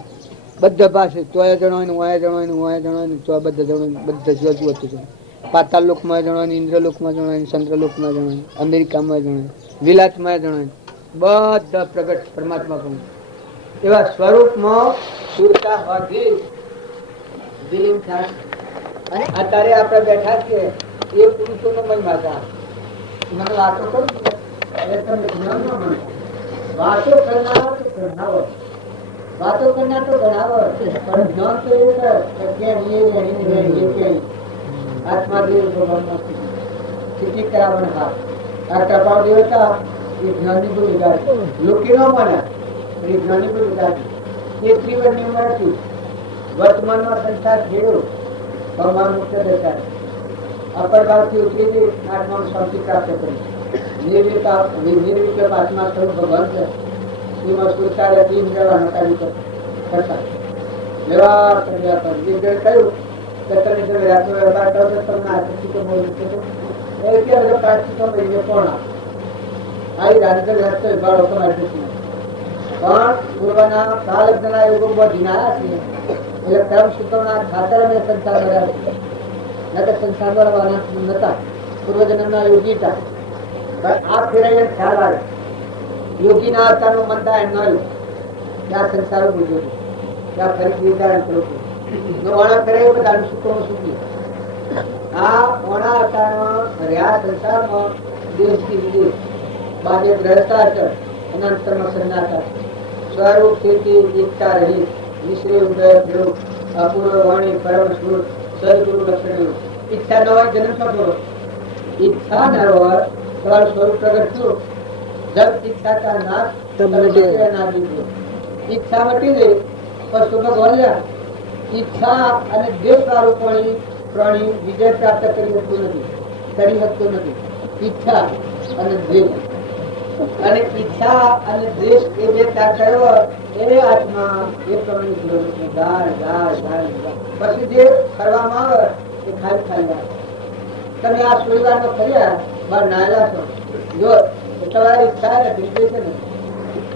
બધા પાસે તોય જણવાનું વાયા જણવાનું વાયા જણવાનું તો બધા જણવાનું બધા જુદું હતું છે પાતાળ લોકમાં જણવાનું ઇન્દ્રલોકમાં જણવાનું ચંદ્રલોકમાં જણવાનું અમેરિકામાં જણવાનું વિલાસમાં જણવાનું બધા પ્રગટ પરમાત્મા પણ એવા સ્વરૂપમાં સુરતા હોવાથી વિલીન થાય અને અત્યારે આપણે બેઠા છીએ એ પુરુષોનો મહિમા હતા મને વાતો કરું એટલે તમને જ્ઞાન ન મળે વાતો કરનાર તો કરનારો વાતો કરનાર તો ગણાવો પણ જ્ઞાન તો એવું કે આત્મા દેવ ભગવાન સ્થિતિ કરાવવાનો હાથ આ કપાળ દેવતા એ જ્ઞાની કોઈ વિચાર લોકી ન મને એ જ્ઞાની કોઈ વિચાર એ ત્રિવર્ણની ઉંમર હતી વર્તમાનમાં સંસાર ખેડો ભગવાન મુક્ત દેખાય અપર ભાવથી ઉતરી આત્માનું શાંતિ પ્રાપ્ત કરી નિર્વિકલ્પ આત્મા સ્વરૂપ ભગવાન છે એમાં સુરતા હતી ઇન્દ્રવાના કાર્ય કરતા વ્યવહાર કર્યા પર જે કહ્યું કે તમે જો રાત્રે વ્યવહાર કરો તો તમને આસક્તિ તો બોલી શકો એ કે પ્રાચીનો મહિને કોણ આવી રાંધણ વ્યસ્ત વિભાગો તમારી પણ પૂર્વના કાળના યુગો ધીનારા છે એટલે કર્મ સૂત્રના ખાતર અને સંસાર બધા સંસાર વાળા નતા પૂર્વજન્મના યોગી હતા પણ આ ફેરાઈને ખ્યાલ આવે યોગીના આચારનું મન થાય ન ત્યાં સંસારો બીજો ત્યાં ફરી નિર્ધારણ કર્યું ઓણા ફેરાયું બધાનું સુખમાં સુખી આ ઓણા આચારમાં રહ્યા સંસારમાં દેશથી વિદેશ બાજે ભ્રષ્ટાચાર અનંતરમાં સન્નાટા સ્વરૂપ સ્થિતિ એકતા રહી નિશ્રેય ઉદય પ્રયોગ અપૂર્વ વાણી પરમ સ્વરૂપ સદગુરુ લક્ષણ ઈચ્છા ન હોય જન્મ સફળ ઈચ્છા ન હોય તમારું સ્વરૂપ પ્રગટ થયું જબ ઈચ્છા કા નાશ ઈચ્છા મટી ગઈ પણ સુખ બોલ્યા ઈચ્છા અને દેશ વાળું પ્રાણી વિજય પ્રાપ્ત કરી શકતું નથી ઈચ્છા અને દ્વેષ અને ઈચ્છા અને દ્વેષ એ બે ત્યાગ કર્યો એ આત્મા એ પ્રમાણે પછી જે કરવામાં આવે એ ખાલી તમે આ સુવિધામાં ફર્યા બાર નાયલા છો જો તમારી ઈચ્છા નથી છે ને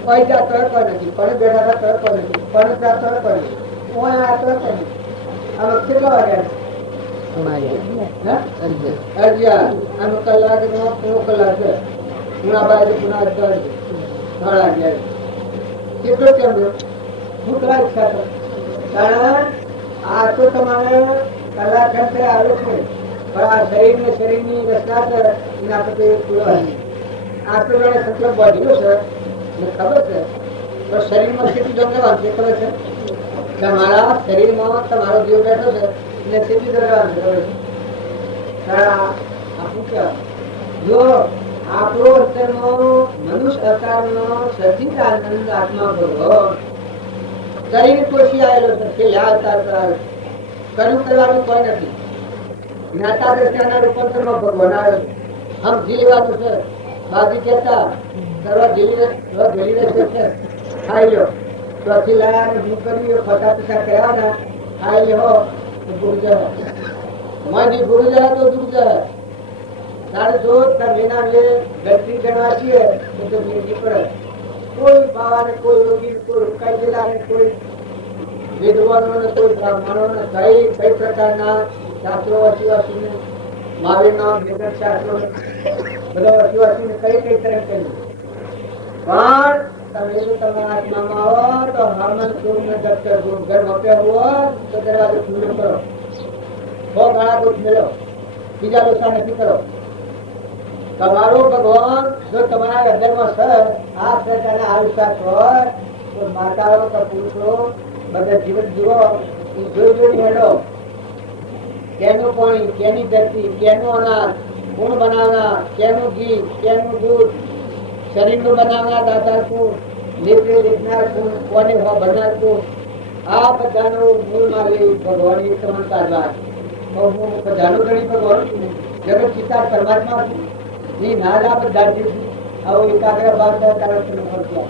કોઈ જા તરફ નથી, પણ બેઠા હતા તરફ નથી, પણ ત્યાં તરફ નથી, કોઈ આ તરફ નથી. આનો કેટલા વાગ્યા? અગિયાર. આનો કલાક નો પૂરો કલાક છે. પુણા બાજુ પુણા 10 સાડા 11. કેટલો કેમ છે? ભૂખલા ઈચ્છા છે. કારણ આ તો તમારે કલાક ઘંટે આવે છે, પણ આ શરીરની રચના છે એના પ્રત્યે પૂરો આટલો જાણે સંકલ્પ બાંધેલો છે ને ખબર છે. તો શરીરમાં કેટલી દોડવાનું છે ખબર છે? તમારા શરીરમાં તમારો જીવ બેઠો છે એટલે કેટલી દોડવાનું છે ખબર છે? જો આપણો અંતરનો મનુષ્ય અવતારનો સચિત આનંદ આત્મા ભગવાન શરીર પોષી આવેલો છે. છેલ્લા અવતાર પર કર્યું કરવાનું કોઈ નથી. જ્ઞાતા દ્રષ્ટાના રૂપાંતરમાં ભગવાન આવ્યો છે. આમ જીવવાનું છે. બાજી કહેતા કરવા જેલી રહેશે છે. ખાઈ લો ચોથી લાયા હું કર્યું ફટા પીછા કહેવાના ખાઈ લો ગુરુ જાય માજી ગુરુ જાય તો દુઃખ જાય. તારે જો તમે ના લે ગતિ ગણવા છીએ તો નિર્જી પડે. કોઈ બાવાને કોઈ રોગી કોઈ રૂકાઈ ગયેલા ને કોઈ વિદ્વાનો ને કોઈ બ્રાહ્મણો ને કઈ પ્રકારના શાસ્ત્રો વસીવાસીને મહાવીરના વેદ શાસ્ત્રો બધા વસીવાસીને કઈ તરફ કર્યું. પણ તમે જો તમારા આત્મામાં આવો તો હરમન સુરને દફતર ઘર મપ્યા હોય તો દરવાજો ખુલ્લો કરો. બહુ ઘણા દુઃખ મેળો. બીજા લોસા નથી કરો. તમારો ભગવાન જો તમારા હૃદયમાં છે આ પ્રકારના આવિષ્કાર હોય તો માતાઓ કે પુરુષો બધા જીવન જીવો એ જોઈ જોઈ હેડો. કેનું પાણી, કેની ધરતી, કેનું અનાજ, કોણ બનાવનાર, કેનું ઘી, કેનું દૂધ, શરીરનું બનાવનાર દાદા કોણ, નેત્રે દેખનાર કોણ, કોને બનાર કોણ, આ બધાનું મૂળ મારી ભગવાન એક સમાનતા વાત. હું બધાનું ગણી ભગવાન છું. જગત ચિત્તા પરમાત્મા છું. એ નાના બધા જ આવો એકાગ્ર ભાવ થાય ત્યારે તમે ફરતા.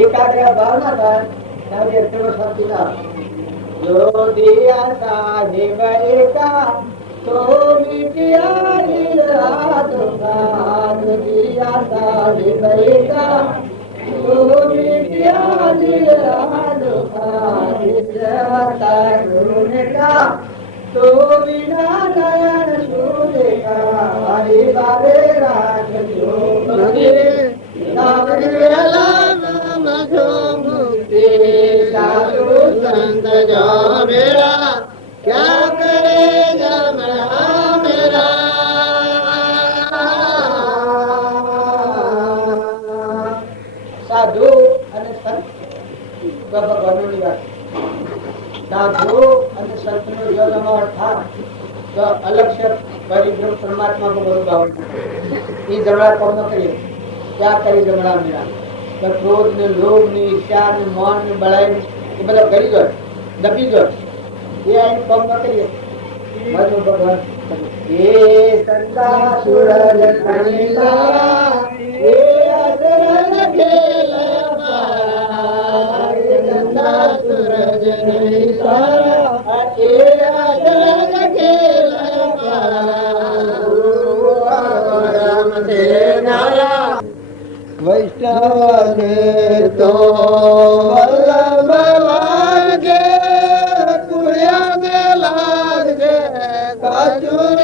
એકાગ્ર ભાવ ના થાય ત્યારે તમે શાંતિ ના. જો દિયા સાહેબ એકા તો મિટિયા નિરાત ભાત. દિયા સાહેબ એકા તો મિટિયા નિરાત ભાત. જતા ગુણકા તો વિના નયન સુદેખા. હરિ બારે રાખજો સાધુ સંત જો મેરા ક્યા કરે જમણા મેરા. સાધુ અને સંત ભગવાનની વાત. સાધુ અને સંતનો જો જમાવટ થાય તો અલગ છે પરિભ્રમ પરમાત્મા ભગવાન ભાવ. એ જમણા કોણ કરીએ ક્યાં કરી જમણા મેળા. તો ક્રોધ ને લોભ ને ઈચ્છા ને મોહ ને બળાઈ એ બધા કરી દો દબી દો. એ આઈને કોમ ન કરીએ ભગવાન. એ સંતા સુરજ કણીલા એ અસરન ખેલવા. એ સંતા સુરજ કણીલા એ અસરન ખેલવા. રામ દેનારા વૈષ્ણવને તો વલ્લભ લાગે પુણ્યને લાગે કાચું.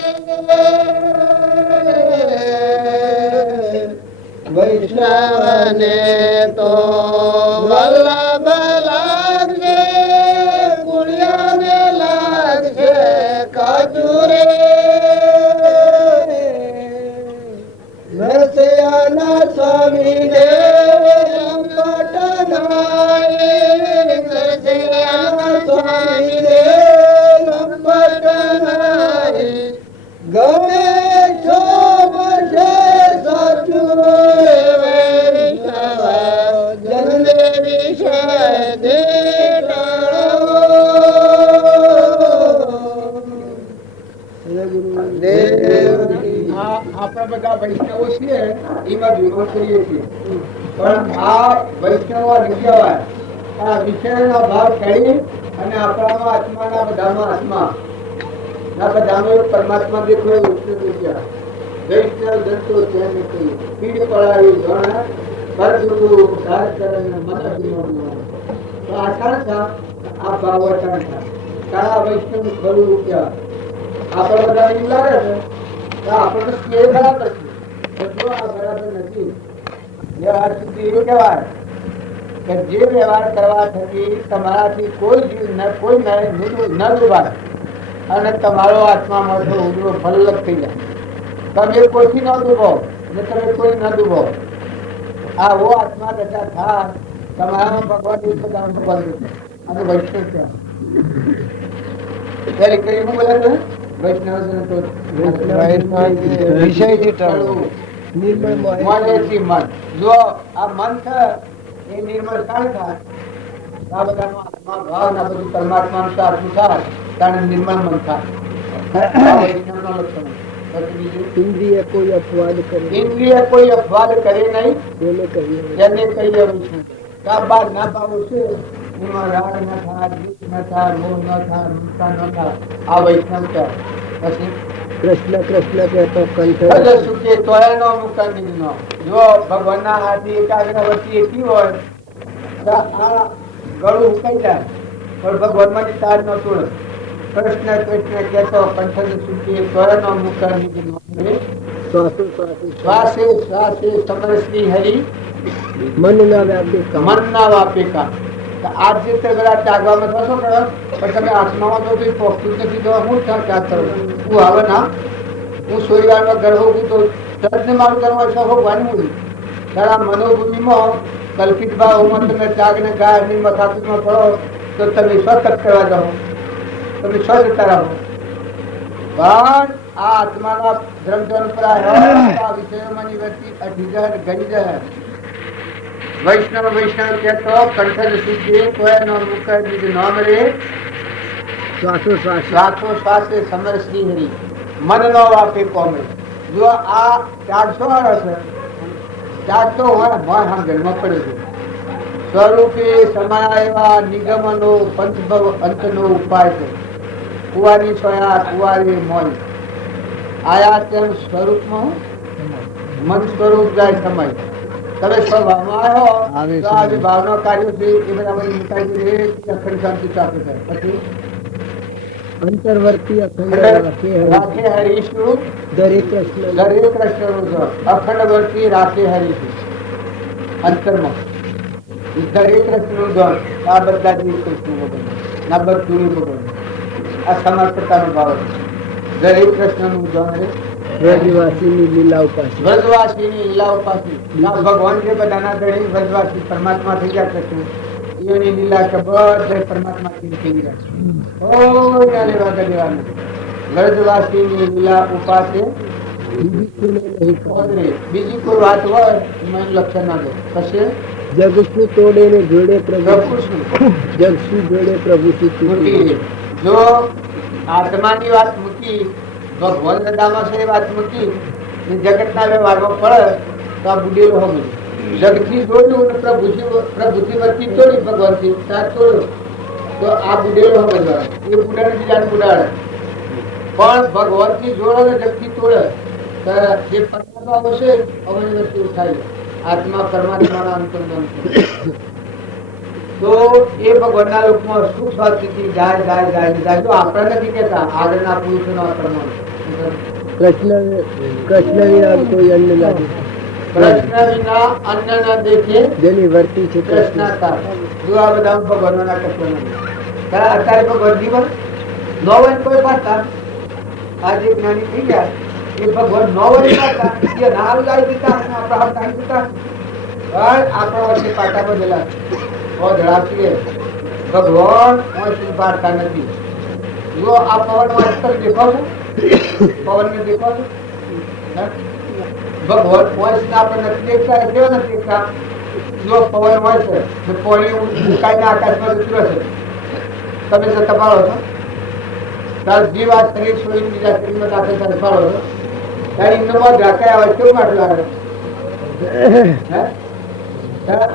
વૈષ્ણવને તો વલ્લભ લાગે પુણ્યને લાગે કાચું રે. નરસિંહના સ્વામીને લંપટનાય. નરસિંહના સ્વામીને લંપટનાય. ગમે છો બસે સાચું વૈષ્ણવ જનને વિષય દે આપણા બધા વૈષ્ણવો છીએ એમાં વિરોધ કરીએ છીએ. પણ આ વૈષ્ણવો વિદ્યાવાન આ વિષયના ભાવ કરી અને આપણામાં આત્માના બધામાં આત્મા ના બધામાં પરમાત્મા દેખાય. વૈષ્ણવ જંતુ તેને કહીએ પીડ પડાવી જણ પરગુરુ ઉદ્ધાર કરે ને મન અભિમાન. તો આ શાળા આ ભાવવચન તારા વૈષ્ણવ ખરું કહેવાય. આપણે બધા એવું લાગે છે તો આપણે સ્નેહ બરાબર છે, જો આ બરાબર નથી. વ્યવહાર સુધી એવું કહેવાય કે જે વ્યવહાર કરવા થકી તમારાથી કોઈ જીવ કોઈ ન ડૂબાય અને તમારો આત્મા મળતો ઉજળો ફલક થઈ જાય. તમે કોઈથી ન ડૂબો ને તમે કોઈ ન ડૂબો. આવો આત્મા દશા થાય તમારામાં ભગવાન ભગવાન અને વૈષ્ણવ છે. હું બોલે છે વૈષ્ણવ વિષયથી ટળવું, નિર્મળથી મન. જો આ મન છે એ નિર્મળ કાળ થાય, આ બધાનો આત્મા ભાવ ના બધું પરમાત્માનું સાચું થાય ત્યારે નિર્મળ મન થાય. વૈષ્ણવનો લક્ષણ. ઇન્દ્રિય કોઈ અપવાદ કરે, ઇન્દ્રિય કોઈ અપવાદ કરે નહીં તેને કહીએ તેને કહીએ વૈષ્ણવ. બાદ ના પાડો છે એમાં રાગ ન થાય, દુઃખ ન થાય, મોહ ન થાય, મમતા ન થાય. આ વૈષ્ણવ છે. પછી કૃષ્ણ કૃષ્ણ કહેતો કંઠ ભલે સુખે તોય નો મુકાની નો. જો ભગવાનના હાથની એકાગ્ર વૃત્તિ એટલી હોય તો આ ગળું ઉકાઈ જાય પણ ભગવાનમાંથી તાર ન તોડે. કૃષ્ણ કૃષ્ણ કહેતો કંઠ સુખે તોય નો મુકાની નો. શ્વાસો શ્વાસે શ્વાસે શ્વાસે સમરસની હરી મન ના વ્યાપે કામ. મન ના વાપે કા. આજ જે પેલા ત્યાગવામાં થશો ને પણ તમે આત્મામાં તો કઈ પોખતું નથી. તો હું ત્યાગ કરું હું હવે ના હું સોયવારમાં ગર્ભ તો ચર્ચને મારું કરવા શોખ ભગવાન હું તારા મનોભૂમિમાં કલ્પિત ભાવમાં તમે ત્યાગને ગાયની મથાકુમાં પડો તો તમે સ્વતક કરવા જાઓ, તમે સ્વ જતા રહો. પણ આ આત્માના ધર્મ પર આ વિષયોમાંની વ્યક્તિ અઢીજર ગણી જાય. વૈષ્ણવ વૈષ્ણવ કહેતો કંઠ સુખે કોઈ નો મુખ બીજ નામ રે શ્વાસો શ્વાસે શ્વાસો શ્વાસે સમર શ્રી હરી મન નો વાપે કોમે. જો આ ત્યાગ શો આવે છે? ત્યાગ તો હોય મોય હાંગણમાં પડે છે. સ્વરૂપે સમાયા એવા નિગમનો પંચભવ અંતનો ઉપાય છે. કુંવારી સોયા કુંવારી મોય આયા તેમ સ્વરૂપમાં મન સ્વરૂપ જાય સમય. તમે સ્વભાવમાં આવ્યો તો આ જે ભાવના કાર્યો છે એ બધા મુકાઈ અખંડ શાંતિ ચાલુ થાય. પછી અંતર્વર્તી અખંડ રાખે હરીશું દરેક કૃષ્ણ દરેક કૃષ્ણનું અખંડ વર્તી રાખે હરીશું અંતરમાં દરેક કૃષ્ણનું ધન. આ બધા જ કૃષ્ણ ભગવાન ના બધું ભગવાન આ સમર્પતાનો ભાવ છે. દરેક કૃષ્ણનું ધન વ્રજવાસીની લીલા ઉપાસી વ્રજવાસીની લીલા ઉપાસી. ભગવાન જે બધાના દરેક વ્રજવાસી પરમાત્મા થઈ ગયા કૃષ્ણ એની લીલા કે બધા પરમાત્મા થઈ ગયા. વ્રજવાસીની લીલા ઉપાસે બીજી કોઈ વાત હોય એમાં લક્ષણ ના દે. પછી જગશું તોડે ને જોડે પ્રભુ શું જગશું જોડે પ્રભુ મૂકી. જો આત્માની વાત મૂકી, ભગવાન દાદામાં છે એ વાત મૂકી, જગતના વ્યવહારમાં પડે તો આ બુડેલો હોય. જગથી જોડ્યું ને પ્રભુથી વચ્ચે તોડી ભગવાનથી સાથ તોડ્યો તો આ બુડેલો સમજવાનો. એ બુડાડે બીજાને બુડાડે. પણ ભગવાનથી જોડે ને જગથી તોડે તો જે પરમાત્મા હશે અમારી વચ્ચે થાય. આત્મા પરમાત્માના અંતર્ગત તો એ ભગવાનના લોકમાં સુખ શાંતિથી જાય જાય જાય જાય. જો આપણે નથી કહેતા આગળના પુરુષોના કર્મ કૃષ્ણ વિના કોઈ અન્ન લાગે, કૃષ્ણ વિના અન્ન ન દેખે જેની વર્તી છે કૃષ્ણ કૃષ્ણ. જો આ બધા ભગવાનના કૃષ્ણ અત્યારે ભગવાન જીવન ન હોય કોઈ પાછા આજે જ્ઞાની થઈ ગયા એ ભગવાન ન હોય પાછા એ ના ગાઈ દીધા આપણા હાથ ગાઈ દીધા પણ આપણા વર્ષે પાટા બદલા ભગવાન પાડતા નથી. જો આ પવન વાસ્તવ દેખો છો પવન ને દેખો છો ભગવાન પોઈસ ને આપણે નથી દેખતા કેવો નથી દેખતા. જો પવન હોય છે પાણી ઉકાઈને આકાશમાં જતું રહેશે તમે જો તપાડો છો તાર જીવ આ શરીર છોડીને બીજા શરીરમાં દાખલ થાય ફાળો છો ત્યારે ઇન્દ્રમાં ઝાંકાય આવે કેવું માટલું આવે.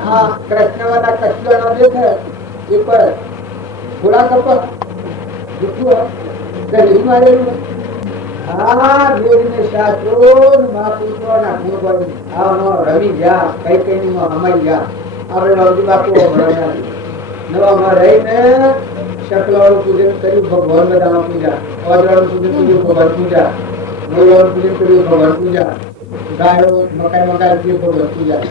હા કૃષ્ણ વાળા કૃષ્ણ દેખે એ પર થોડા કપ દુખું મારેલું આ વેદને શાસ્ત્રો ને મહાપુરુષોના ગુણ આનો રમી ગયા કઈ કઈ નો હમાઈ ગયા આપણે લવજી બાપુ ભણ્યા નવામાં રહીને શકલાવાળું પૂજન કર્યું ભગવાન બધામાં પૂજા અવાજવાળું પૂજન કર્યું ભગવાન પૂજા મોલવાળું પૂજન કર્યું ભગવાન પૂજા ગાયો મકાઈ કર્યું ભગવાન પૂજા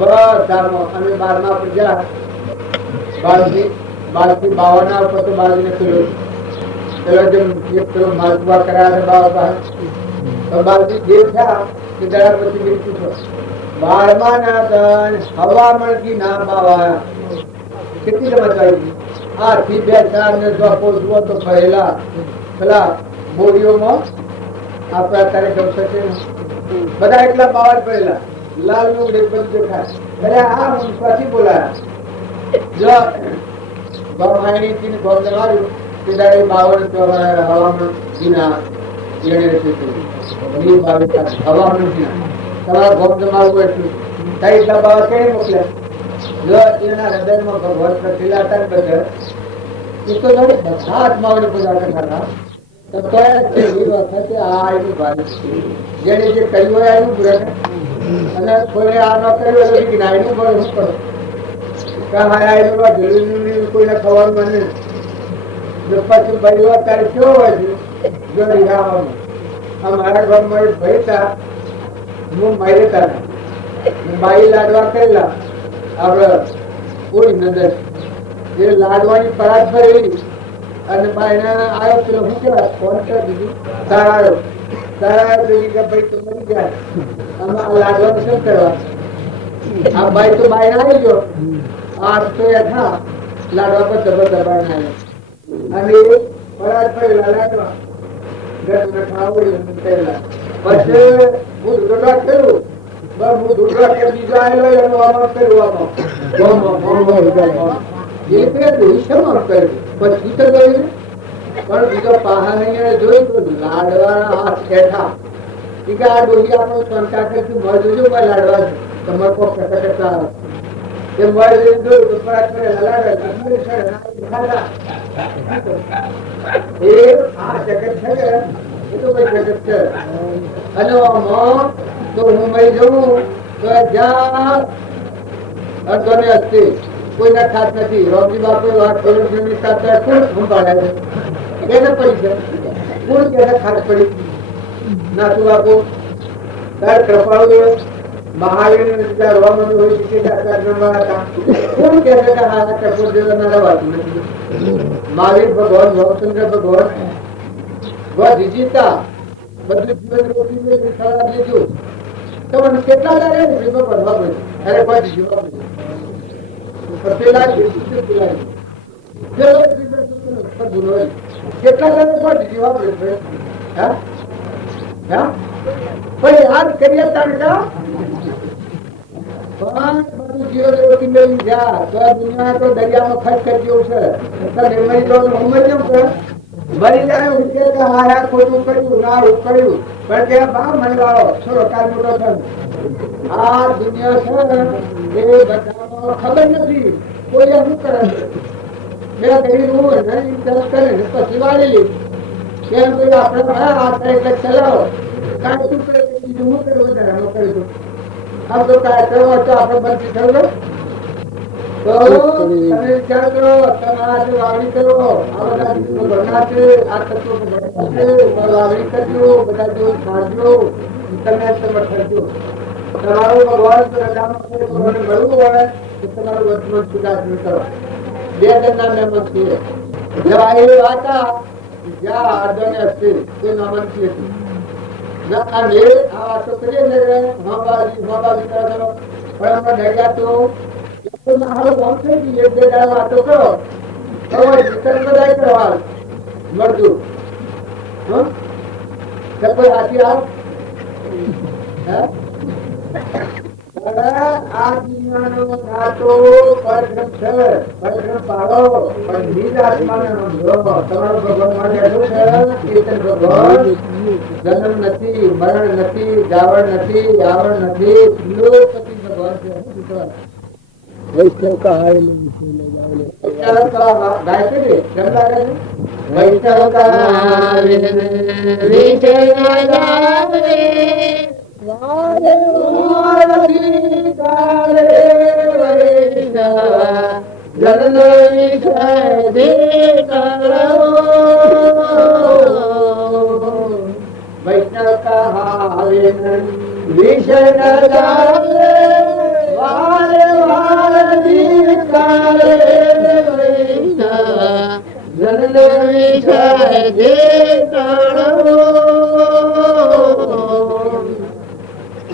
બધામાં અમે 12મા પૂજા બાળથી 52 ઉપર તો બાળજીને કર્યું પેલો જેમ પેલો માલપુઆ કરાવે બાબા બાળજી દેવ થયા કે દયા પછી મૃત્યુ થયો 12મા ના દન હવામણ કી ના બાવા કેટલી રમત આવી આ થી 2-4 ને જો જુઓ તો પહેલા પેલા બોરીઓમાં આપણા કાર્યક્રમ થશે બધા એટલા બાવા જ પડેલા લાલ નું બધું દેખાય આ પછી બોલાયા જો ગૌમાયણી થી ગોમને માર્યું તે દાડે 52 તો હવામણ જીના જેણે છે ની બાવીતા હવામણ જીના તમારા ગોમને મારવું એટલું કઈ એટલા બાવા કેને મોકલ્યા જો એના હૃદયમાં ભગવાન પ્રતિલા હતા ને બધા એ તો બધા આત્માઓની પૂજા કરતા તો એ વખતે આ એનું ભારે જેને જે કહ્યું હોય એનું પૂરે અને કોઈ આ ન કર્યું એટલે જ્ઞાનનું પણ શું કરો કોઈને ખવાનું મને પછી પરિવાર તારે કેવો હોય છે જો રીહાવામાં મારા ગામમાં એક ભાઈ હતા હું મારી હતા બાઈ લાડવા કરેલા આપડે કોઈ નજર એ લાડવાની પરાત ભરેલી અને બાઈને આવ્યો પેલો શું કેવાય ફોન કરી દીધું તારા ભાઈ તો મરી જાય આમાં લાડવાનું શું કરવા આ બાઈ તો બાઈને આવી ગયો આ તો યથા લાડવા પર દબાઈને આવ્યો અને પરાત ભરેલા લાડવા ઘરમાં ખાવડ્યું પછી હું દોડા કર્યું હું દુર્ગા કે બીજો આવેલો એનો આમાં કર્યું એ શેમાં કર્યું પછી તો ગયું પણ બીજો પહાડ જોયું તો લાડવાના હાથ બેઠા કે આ ડોહી આપણો શંકા કરતું મર જોજો લાડવા તમારે કોઈ કરતા કરતા એ મર જોયું તો પરાત કરેલા લાડવા એ આ જગત છે એ તો કઈ જગત છે અને તો હું મરી જવું તો જ્યાં અર્ધોને હસ્તે કોઈના ખાસ નથી રોમજી બાપુ વાત કોણ સંભાળ્યા છે એને પડી છે કોણ કેને ખાસ પડી નાથુ બાપુ તાર કૃપાળુ મહાવીર રોવાનું હોય છે કોણ કહે છે કે હા કપૂર દેવાના રવાતું નથી મહાવીર ભગવાન ભવચંદ્ર ભગવાન જીતા બધું જીવન રોકી લીધું તમને કેટલા લાગે ને ભણવા પડે અરે કોઈ જવાબ કેટલા લાગે કોઈ જવાબ પણ યાદ કરીએ તારકા બધું જીવન રોકી મેળવી જા તો આ દુનિયા તો દરિયામાં ખર્ચ કરી જેવું છે નિર્મય તો મુંબઈ કેમ છે મરી જાય કે હારા ખોટું કર્યું ના કર્યું પણ કે બા મને લાવો છોડો કાલ મોટો થયો આ દુનિયા છે એ બધામાં ખબર નથી કોઈ શું કરે મેં કર્યું નહીં તરફ કરે ને પછી વાળેલી કેમ કોઈ આપણે આ એટલે ચલાવો કાંઈ શું કરે બીજું શું કર્યું વધારે હું કર્યું આમ તો કાંઈ કરવો તો આપણે બંધ થયું તો તમે વિચાર કરો તમારા વાવણી કરો આ બધા ભણના છે આ તત્વો વાવણી કરજો બધા જો ખાજો તમે સમર્થજો તમારું ભગવાન મળવું હોય તો તમારું વર્તમાન સુધાર કરો 2 જણના મહેમાન છીએ જવા એ હતા જ્યાં અર્ધોને હસ્તે તે નામંતી હતી અને આ વાતો કરીએ ને મહાબાજી કરો પણ અમે ડગ્યા તો વાતો કરો બધા કરવા મળતું કોઈ હાથી આવ આ દુનિયાનો નાતો પરગ્રહ છે પરગ્રહ પાડો પણ નિજ આત્માને તમારો ભગવાન માટે કીર્તન ભગવાન જન્મ નથી મરણ નથી જાવણ નથી આવણ નથી ભગવાન છે वैष्णव का हाय नहीं लगाने वैष्णव का गाय के लिए जब लगा वैष्णव का वैष्णव का विषय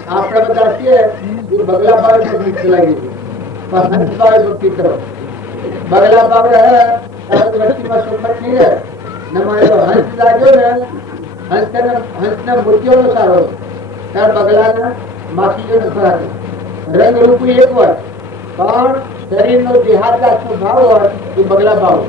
આપણે બધા છીએ બગલા બાળ ભક્તિ ચલાવી પણ હંસ બાળ ભક્તિ કરો બગલા બાળ વસ્તીમાં સુખત નહીં રહે નમારે હંસ લાગ્યો ને હંસના મૂર્તિઓનો સારો તાર બગલાના માખીઓનો ખોરાક રંગ રૂપી એક હોય પણ શરીરનો દેહાદ્યાસનો ભાવ હોય એ બગલા ભાવ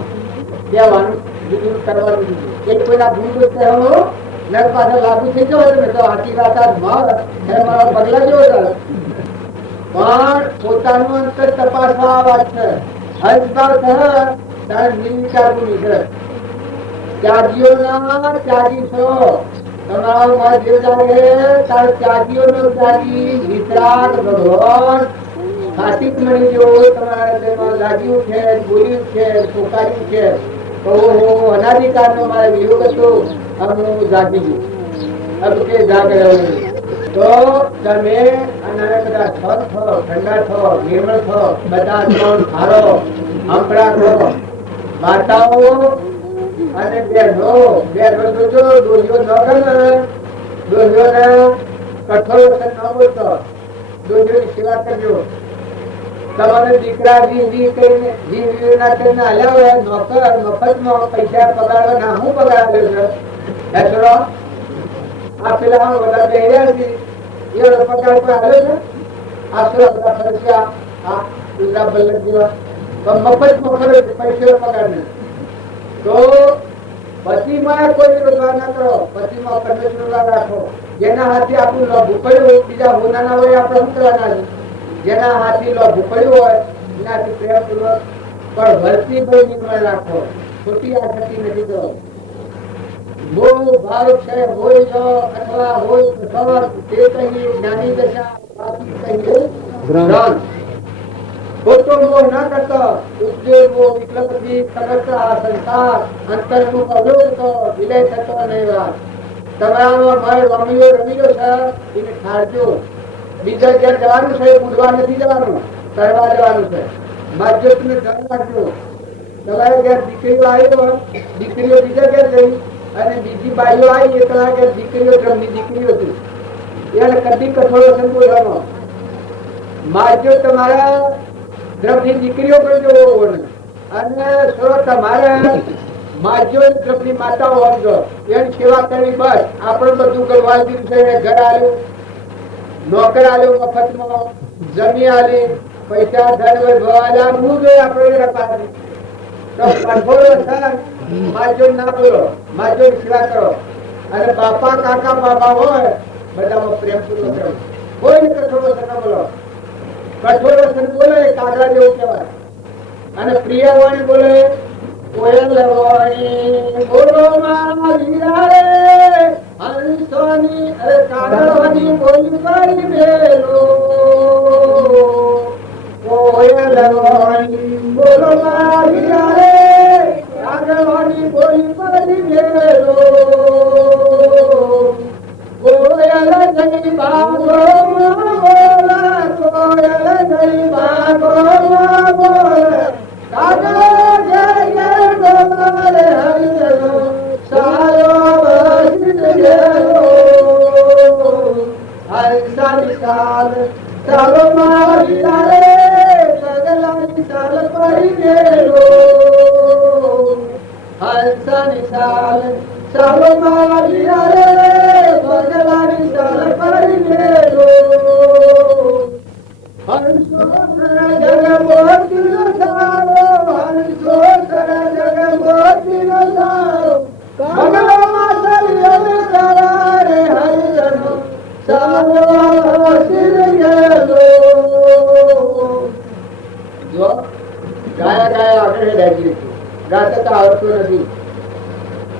કહેવાનું બીજું કરવાનું એક કોઈના ભૂલ કહેવાનું નર પાછળ લાગુ થઈ ગયો ને તો આખી રાત મારા બગલા જેવો થાય પણ પોતાનું અંતર તપાસવા આ વાત છે હંસભાવ તારે નિર્વિચારવું નીકળે ત્યાગીઓના ત્યાગી છો તમારો મારા દેવ જાગે તારે ત્યાગીઓનો ત્યાગી વિતરાગ ભગવાન હાથિક મણી જેવો તમારા હૃદયમાં લાગ્યું છે બોલ્યું છે પોકાર્યું છે તો અનાધિકારનો મારે વિયોગ હતો अब હું જાગી ગયું अब કે જાગ રહ્યો તો તમે અને બધા સ્વસ્થ થો ઠંડા થો નિર્મળ થો બધા ત્રણ હારો આંકડા થો માતાઓ અને બહેનો જોજો દોહીઓ ન ગમે દોહીઓને કઠોર વચન ન બોલતો દોહીઓની સેવા કરજો તમારે દીકરા જી કરીને ના કરીને હાલ્યા હોય નોકર મફતમાં પૈસા પગાર ના હું પગાર આપ્યો છે આ પેલા બધા બેહ્યા છે એ પગાર પર આવ્યો છે આશરો બધા ખર્ચા આ ગુજરાત બલ્લભ જેવા પણ મફતમાં પૈસા પગાર નહીં તો પતિમાં કોઈ રોજગાર ના કરો પતિમાં પરમેશ્વર રાખો જેના હાથે આપણું ભૂખડ્યું હોય બીજા હોનાના હોય આપણે શું કરવાના છે જેના હાથી લો ભૂખડ્યું હોય એનાથી પ્રેમપૂર્વક પણ ભરતી ભાઈ નિર્ણય રાખો ખોટી આ થતી નથી તો બહુ ભાવ છે હોય જો અથવા હોય ખબર તે કહીએ જ્ઞાની દશા બાકી કહીએ ભ્રમ ખોટો મોહ ના કરતો ઉદ્યોગ મોહ વિકલ્પથી સમસ્ત આ સંસાર અંતરનું અવરોધ તો વિલય થતો નહીં વાત તમારામાં ભાઈ રમીલો છે એને ઠારજો બીજા જ્યાં જવાનું છે બુધવાર નથી જવાનું કરવા જવાનું છે માધ્ય તમે ધ્યાન રાખજો તમારે ઘેર દીકરીઓ આવી હોય દીકરીઓ બીજા ઘેર ગઈ અને બીજી બાઈઓ આવી એ તમારા ઘેર દીકરીઓ ધર્મની દીકરીઓ હતી એને કદી કઠોળો સંબોધવાનો માધ્ય તમારા દ્રવ્યની દીકરીઓ પણ જોવો અને તમારે માધ્યો દ્રવ્યની માતાઓ સમજો એની સેવા કરવી બસ આપણે બધું કરવા દીધું છે ઘર આવ્યું નોકર આલ્યો મફતમાં જમી આલી પૈસા ધન ભવાલા હું જોઈએ આપણે રપાતી તો કઠોળ માજો ના બોલો માજો સેવા કરો અને બાપા કાકા બાબા હોય બધામાં પ્રેમપૂર્વક રહો કોઈ કઠોળ ના બોલો કઠોળ બોલે કાગડા જેવું કહેવાય અને પ્રિય વાણી બોલે કોયલ વાણી બોલો મારી રે હંસોની અરે કાગડવાની બોલી પાડી મેલો કોયલ વાણી બોલો મારી રે કાગડવાની બોલી પાડી મેલો કોયલ જઈ બાગો બોલા કોયલ જઈ બાગો બોલા કાગડો જય જય બોલે હરિજનો સારો સાલ સાલો મારી રે સગલાની સાલ પડી ગયેલો હંસાની સાલ સાલો મારી રે સગલાની સાલ પડી ગયેલો હંસો જગ મોતી સારો હંસો જગ મોતી સારો ભગવાન સરિયલ કરા રે હરિજનો સાલો આગળ હેડાઈ ગયું ગાતા તો આવડતું નથી.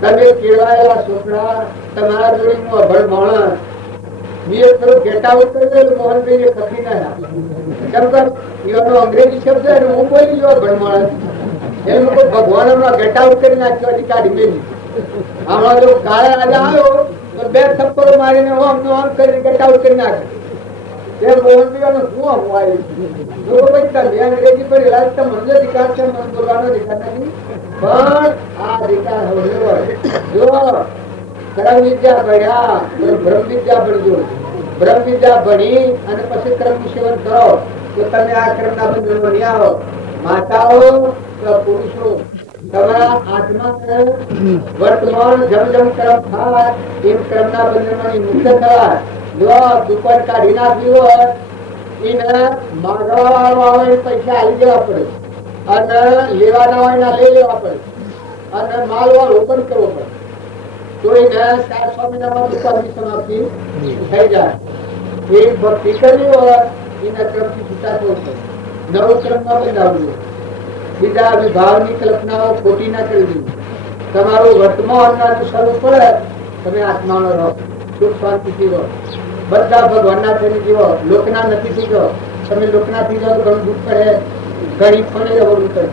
તમે કેળવાયેલા છોકરા તમારા જોડીનું અભણ માણસ મેં થોડું ગેટ આઉટ કરી દે મોહનભાઈ ને ખપી ના નાખે કેમ કે એનો અંગ્રેજી શબ્દ અને હું બોલી જો અભણ માણસ એ લોકો ભગવાન હમણાં ગેટ આઉટ કરી નાખ્યો હતી કાઢી મેલી. હમણાં જો કાળે આજે આવ્યો તો 2 થપ્પડો મારીને આમ કરીને ગેટ આઉટ કરી નાખે. એ મોહનભાઈ શું આવું આવ્યું લોકો ભાઈ તમે અંગ્રેજી પર ઇલાજ તો મને અધિકાર છે, મને બોલવાનો અધિકાર નથી. પણ આ અધિકાર જો કર્મ વિદ્યા ભણ્યા બ્રહ્મ વિદ્યા ભણજો. બ્રહ્મ વિદ્યા ભણી અને પછી કર્મ નું સેવન કરો તો તમે આ કર્મ ના બંધનમાં નહીં આવો. માતાઓ પુરુષો તમારા આત્મા વર્તમાન જમ જમ કર્મ થાય એમ કર્મ ના બંધનમાં મુક્ત થવા. જો દુકાન કાઢી નાખવી હોય એને માગવા હોય પૈસા આવી જવા પડે અને લેવાના હોય ના લઈ લેવા પડે અને માલ વાળો ઓપન કરવો પડે તો એને 4-6 મહિનામાં દુકાનની સમાપ્તિ થઈ જાય. એક ભક્તિ કરવી હોય એના ક્રમથી છૂટા થવું પડે. નવું ક્રમ ના બંધાવવું. બીજા વિભાવની કલ્પનાઓ ખોટી ના કરવી. તમારું વર્તમાન અનુસરવું પડે. તમે આત્માનો રહો, સુખ શાંતિથી રહો. બધા ભગવાનના થઈને જીવો, લોકના નથી થઈ જાઓ. તમે લોકના થઈ જાઓ તો ઘણું દુઃખ પડે, ઘણી ફળે રહેવું પડે.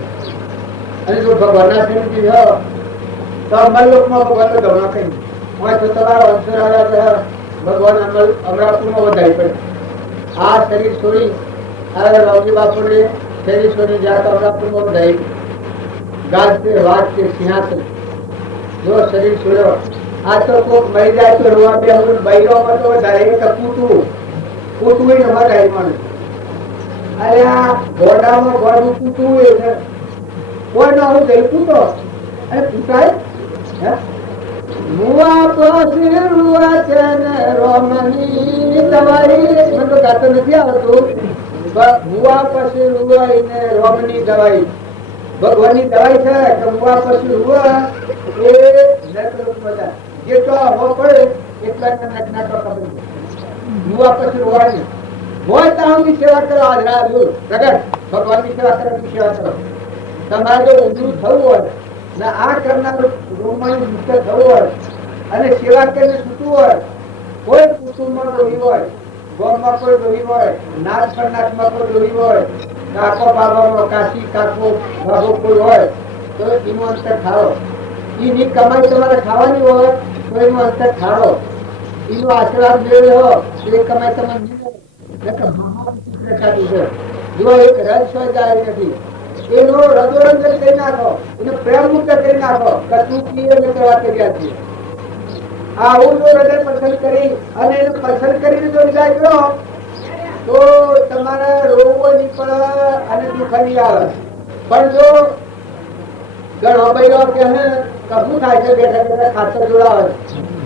અને જો ભગવાનના થઈને જીવો તો અમરલોકમાં ભગવાનનો ગમણા કઈ હોય તો તમારા અંતર આવ્યા ભગવાન અમરાપુરમાં વધારી પડે. આ શરીર છોડી આ રાવજી બાપુને શરીર છોડી જ્યાં તો અમરાપુરમાં વધારી ગાજતે વાજતે સિંહાસન જો શરીર છોડ્યો. આ તો કોક મરી જાય તો રોવા બે બૈરોમાં તો વધારે કૂટવું ન વધારે મને. અરે આ ઘોડામાં ઘોડું કૂટવું એ છે કોઈ ના હું જઈ કૂટો અને કૂટાય મુવા પછી રૂવા છે ને રોમની દવાઈ મને તો ગાતો નથી આવતું. મુવા પછી રૂવા ને રોમની દવાઈ ભગવાનની દવાઈ છે કે મુવા પછી રૂવા એ બધા જેટલો હવો પડે એટલા નાટો કપડી મુવા પછી રૂવાની હોય તાની સેવા કરો. આજરા પ્રગટ ભગવાનની સેવા કરવાની સેવા કરો. તમારે જો ઊંધું થવું હોય ને આ કરનાર રૂમમાં મુક્ત થવું હોય અને સેવા કરીને છૂટવું હોય, કોઈ કુટુંબમાં રોહી હોય, ગામમાં કોઈ રોહી હોય, નાચ નાચમાં કોઈ રોહી હોય, કાકો બાબાનો કાશી કાકો બાબો કોઈ હોય તો એનું અંતર ઠારો. એની કમાઈ તમારે ખાવાની હોય તો એનું અંતર ઠારો. એનો આશીર્વાદ મેળવ્યો તો એ કમાઈ તમે જો એક રસ હોય જાય નથી એનો રજોરંજન કરી નાખો, એનો પ્રેમ મુક્ત કરી નાખો. કશું પીએ કરવા કર્યા છીએ આવું જો હૃદય પસંદ કરી અને એને પસંદ કરીને જો વિદાય કરો તો તમારે રોગો નહીં પડે અને દુઃખ નહીં આવે. પણ જો ઘણો બૈરો કે કશું થાય છે બેઠા બેઠા ખાતર જોડાવે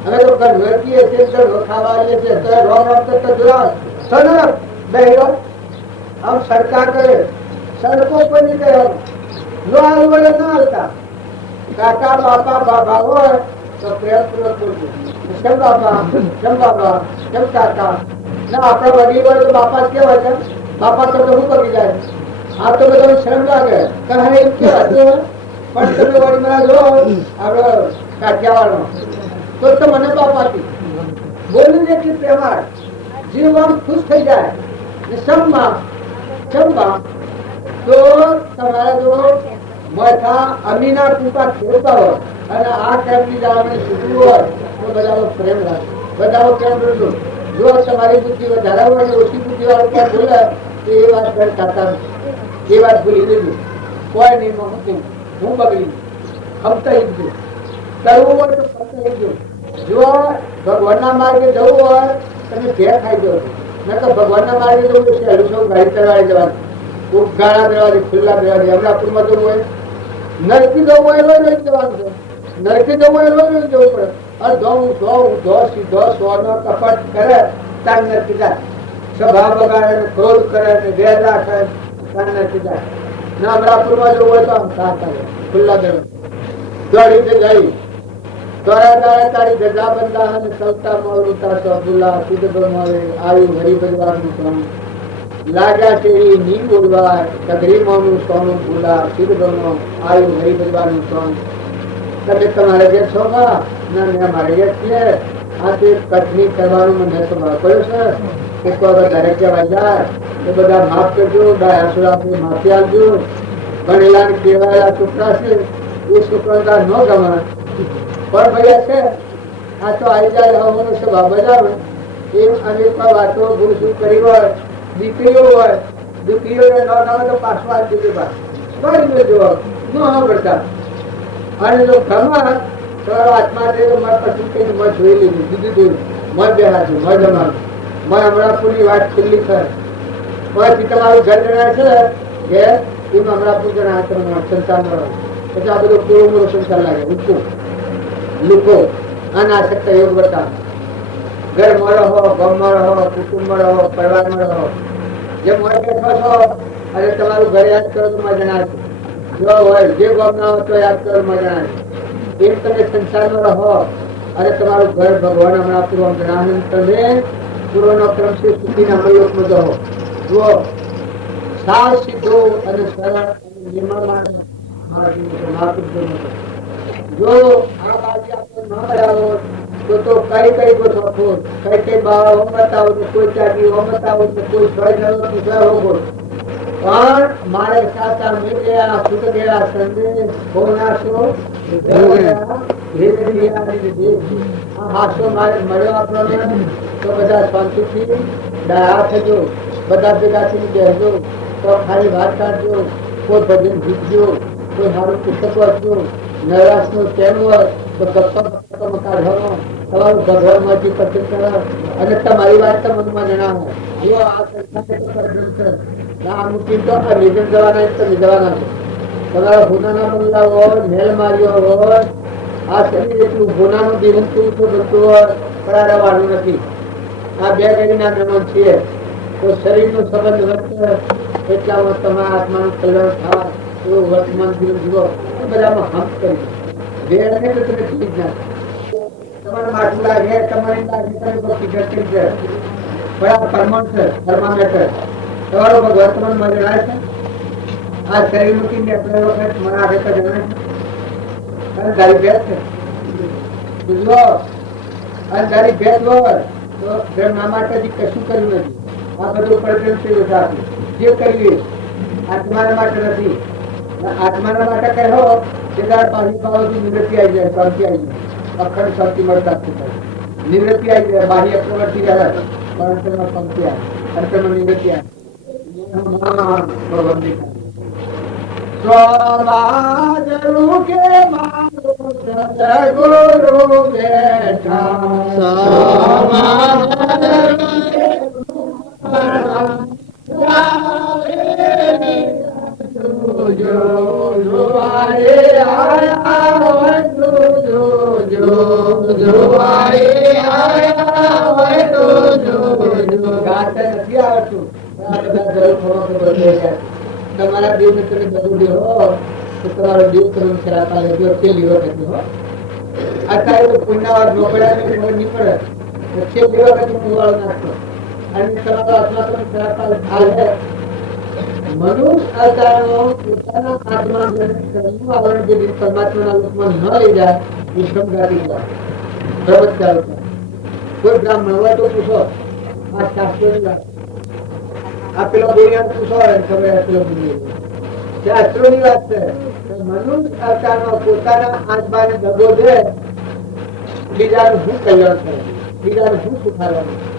અમે તો ઘર કીએ છીએ ઘણો ખાવા આવીએ છીએ તો રોમ રોમ તો જોડાવે સનક બૈરો આમ સરકાર કરે સડકો પર નહીં ગયો લો આવું વડે ના આવતા. કાકા બાપા બાબા હોય તો પ્રેમપૂર્વક બોલજો કેમ બાપા કેમ કાકા ના આપણા વડીલ હોય તો બાપા જ કેવાય છે. બાપા તો શું કરી જાય આ તો બધા શ્રમ લાગે કહે એમ કેવાય. પણ તમે વડી મને જો આપડે કાઠિયાવાડનો તો મને બાપાથી બોલી એટલી પ્રેમાળ જીવ આમ ખુશ થઈ જાય ને સમમાં તો તમારે જો મોથા અમીના ટૂંકા ખેડતા હોય અને આ ટાઈમની જાળવણી છૂટવું હોય તો બધાનો પ્રેમ રાખે, બધાનો પ્રેમ રાખજો. જો તમારી બુદ્ધિ વધારે હોય ને ઓછી બુદ્ધિ વાળું ક્યાં બોલે તો એ વાત કરતા એ વાત ભૂલી દેજો. કોઈ નહીં હું બગડી ખમતા ગયું કરવું હોય તો ખમતા ગયું. જો ભગવાનના માર્ગે જવું હોય તમે ઘેર ખાઈ જવો ન તો ભગવાનના માર્ગે જવું છે હલું સૌ ગાડી ચલાવી જવાનું ગાળા દેવાની ખુલ્લા દેવાની. અમરાપુરમાં જવું હોય નરકી જવું હોય એલો લઈ જવાનું છે. નરકી જવું હોય એલો લઈ જવું પડે. અડધો ઊંધો સીધો સોનો કપટ કરે તાર નરકી જાય. સભા બગાડે ક્રોધ કરે વેર રાખે તાર નરકી જાય. ના અમરાપુરમાં જવું હોય તો આમ સાતા ખુલ્લા દેવા દોડી જઈ તારી ગજા બંધા અને સૌતા મોર ઉતારતો અબ્દુલ્લા સિદ્ધ બ્રહ્માવે આયુ હરિભજવાનું લાગ્યા તેરી ની બોલવા તગરીમાંનું સોનું ભૂલા સિદ્ધનો આયુ નહીં બજવાનું સોન તમે તમારે જે છો ના મેં મારે જે છીએ આ તે કટની કરવાનું મને તો પડ્યો છે એક વખત દરેક કહેવાય જાય એ બધા માફ કરજો ડાયાસુર આપણે માફી આપજો ભણેલા કેવાયેલા છોકરા છે એ છોકરા ન ગમે પણ ભૈયા છે આ તો આવી જાય હવાનો સભા બજાવે એમ અનેક વાતો ભૂલ કરી હોય દીકરીઓ હોય દીકરીઓને ન ગમે તો પાછું આવી દીધી પાછું જો ન કરતા અને જો ગમે તમારો આત્મા છે મત પછી કઈ મત જોઈ લીધું દીધું મત બેહાતું મત જમાનું મત હમણાં પૂરી વાત ખુલ્લી છે પછી તમારું ઘર જણાય છે કે એમાં હમણાં પૂર જણાય સંસારમાં પછી આ બધો પૂરો મોરો સંસાર લાગે ઉઠો લુકો અનાશક્ત યોગ બતાવ ઘર માં રહો ગામમાં રહો કુટુંબમાં રહો પરિવારમાં રહો જે મોડે બેઠો છો અને તમારું ઘર યાદ કરો તો મજા ના જો હોય જે ગામ ના હોય તો યાદ કરો મજા ના એમ તમે સંસારમાં રહો અને તમારું ઘર ભગવાન હમણાં પૂર્વ જણાવે તમે પૂર્વનો ક્રમ છે સુખીના મયોગમાં રહો જુઓ સાવ સીધો અને સરળ અને નિર્મળ જો આ બાજુ આપણે ન બરાવો તો કઈ કઈ ગોઠવો કઈ કઈ બાવા ઓમ બતાવો તો કોઈ ચાકી ઓમ બતાવો તો કોઈ છોડ ગયો તો પણ મારે સાચા મિલ ગયા સુખ ગયા સંદેશ હોનાશો હાસો મારે મળ્યો આપણને તો બધા શાંતિથી ડાયા થજો બધા ભેગા થઈને બેસજો તો ખાલી વાત કાઢજો કોઈ ભજન જીતજો કોઈ સારું પુસ્તક વાંચજો નૈરાશ નું કેમ હોય તો ગપ્પા કાઢવાનો તમારું ભગવાન માંથી પસંદ કરો અને તમારી વાત તો મનમાં જણાવો જો આ સંસ્થા આ મૂકી તો આ નિજમ જવાના તો જવાના છે તમારા ગુનાના બંગલા હોય મેલ માર્યો હોય આ શરીર એટલું ગુનાનું જીવન બનતું હોય પણ રહેવાનું નથી આ બે ગરીના મહેમાન છીએ તો શરીરનો સંબંધ વધશે એટલામાં તમારા આત્માનું કલ્યાણ થાય એવું વર્તમાન જીવન જીવો બધામાં હમ કરી વેર ને તો તમે ચીજ ના તમારે માથું લાગે તમારી લાગે તમે ભક્તિ કરી છે પણ આ પરમાણ છે થર્મામીટર તમારો વર્તમાન માં જણાય છે આ શરીર મૂકી ને આપણે વખત મને આગળ તો જણાય છે અને ગાડી ભેદ છે જો અને ગાડી ભેદ હોય તો ધર્મા માટે કશું કર્યું નથી આ બધું પરિપ્રેમ જે કરીએ આત્માના માટે નથી આત્માના માટે કહો કે બાહ્ય ભાવોથી નિવૃત્તિ આવી જાય શાંતિ આવી જાય અખંડ શાંતિ મળતા નિવૃત્તિ આવી જાય બાહ્ય પ્રવૃત્તિ રહે પણ અંતરમાં શાંતિ આવે અંતરમાં નિવૃત્તિ આવે ભગવાન દેખાય સ્વમાજરૂ કે મારો સદગુરુ બેઠા તમારા દેવ ને તમે બધું લેવો તો તમારો દેવ કર્મ ખરાબ આવે જો તે લેવો નથી હો અત્યારે તો પુણ્યવાદ ન પડ્યા ને ખબર નહીં પડે તે લેવો નથી પુવાળો નાખતો અને તમારો આત્મા તમે ખરાબ આવે મનુષ્ય અવતારનો પોતાના આત્માને કર્મનું આવરણ જે પરમાત્માના લોકમાં ન લઈ જાય એ સમજાવી જાય પ્રવચન કોઈ બ્રાહ્મણ હોય તો પૂછો આ શાસ્ત્રોની વાત આ પેલો બોરિયાન પૂછો ખબર પેલો શાસ્ત્રોની વાત છે મનુષ્ય અવતારનો પોતાના આત્માને દગો દે બીજાનું શું કલ્યાણ કરે બીજાનું શું સુખાડવાનું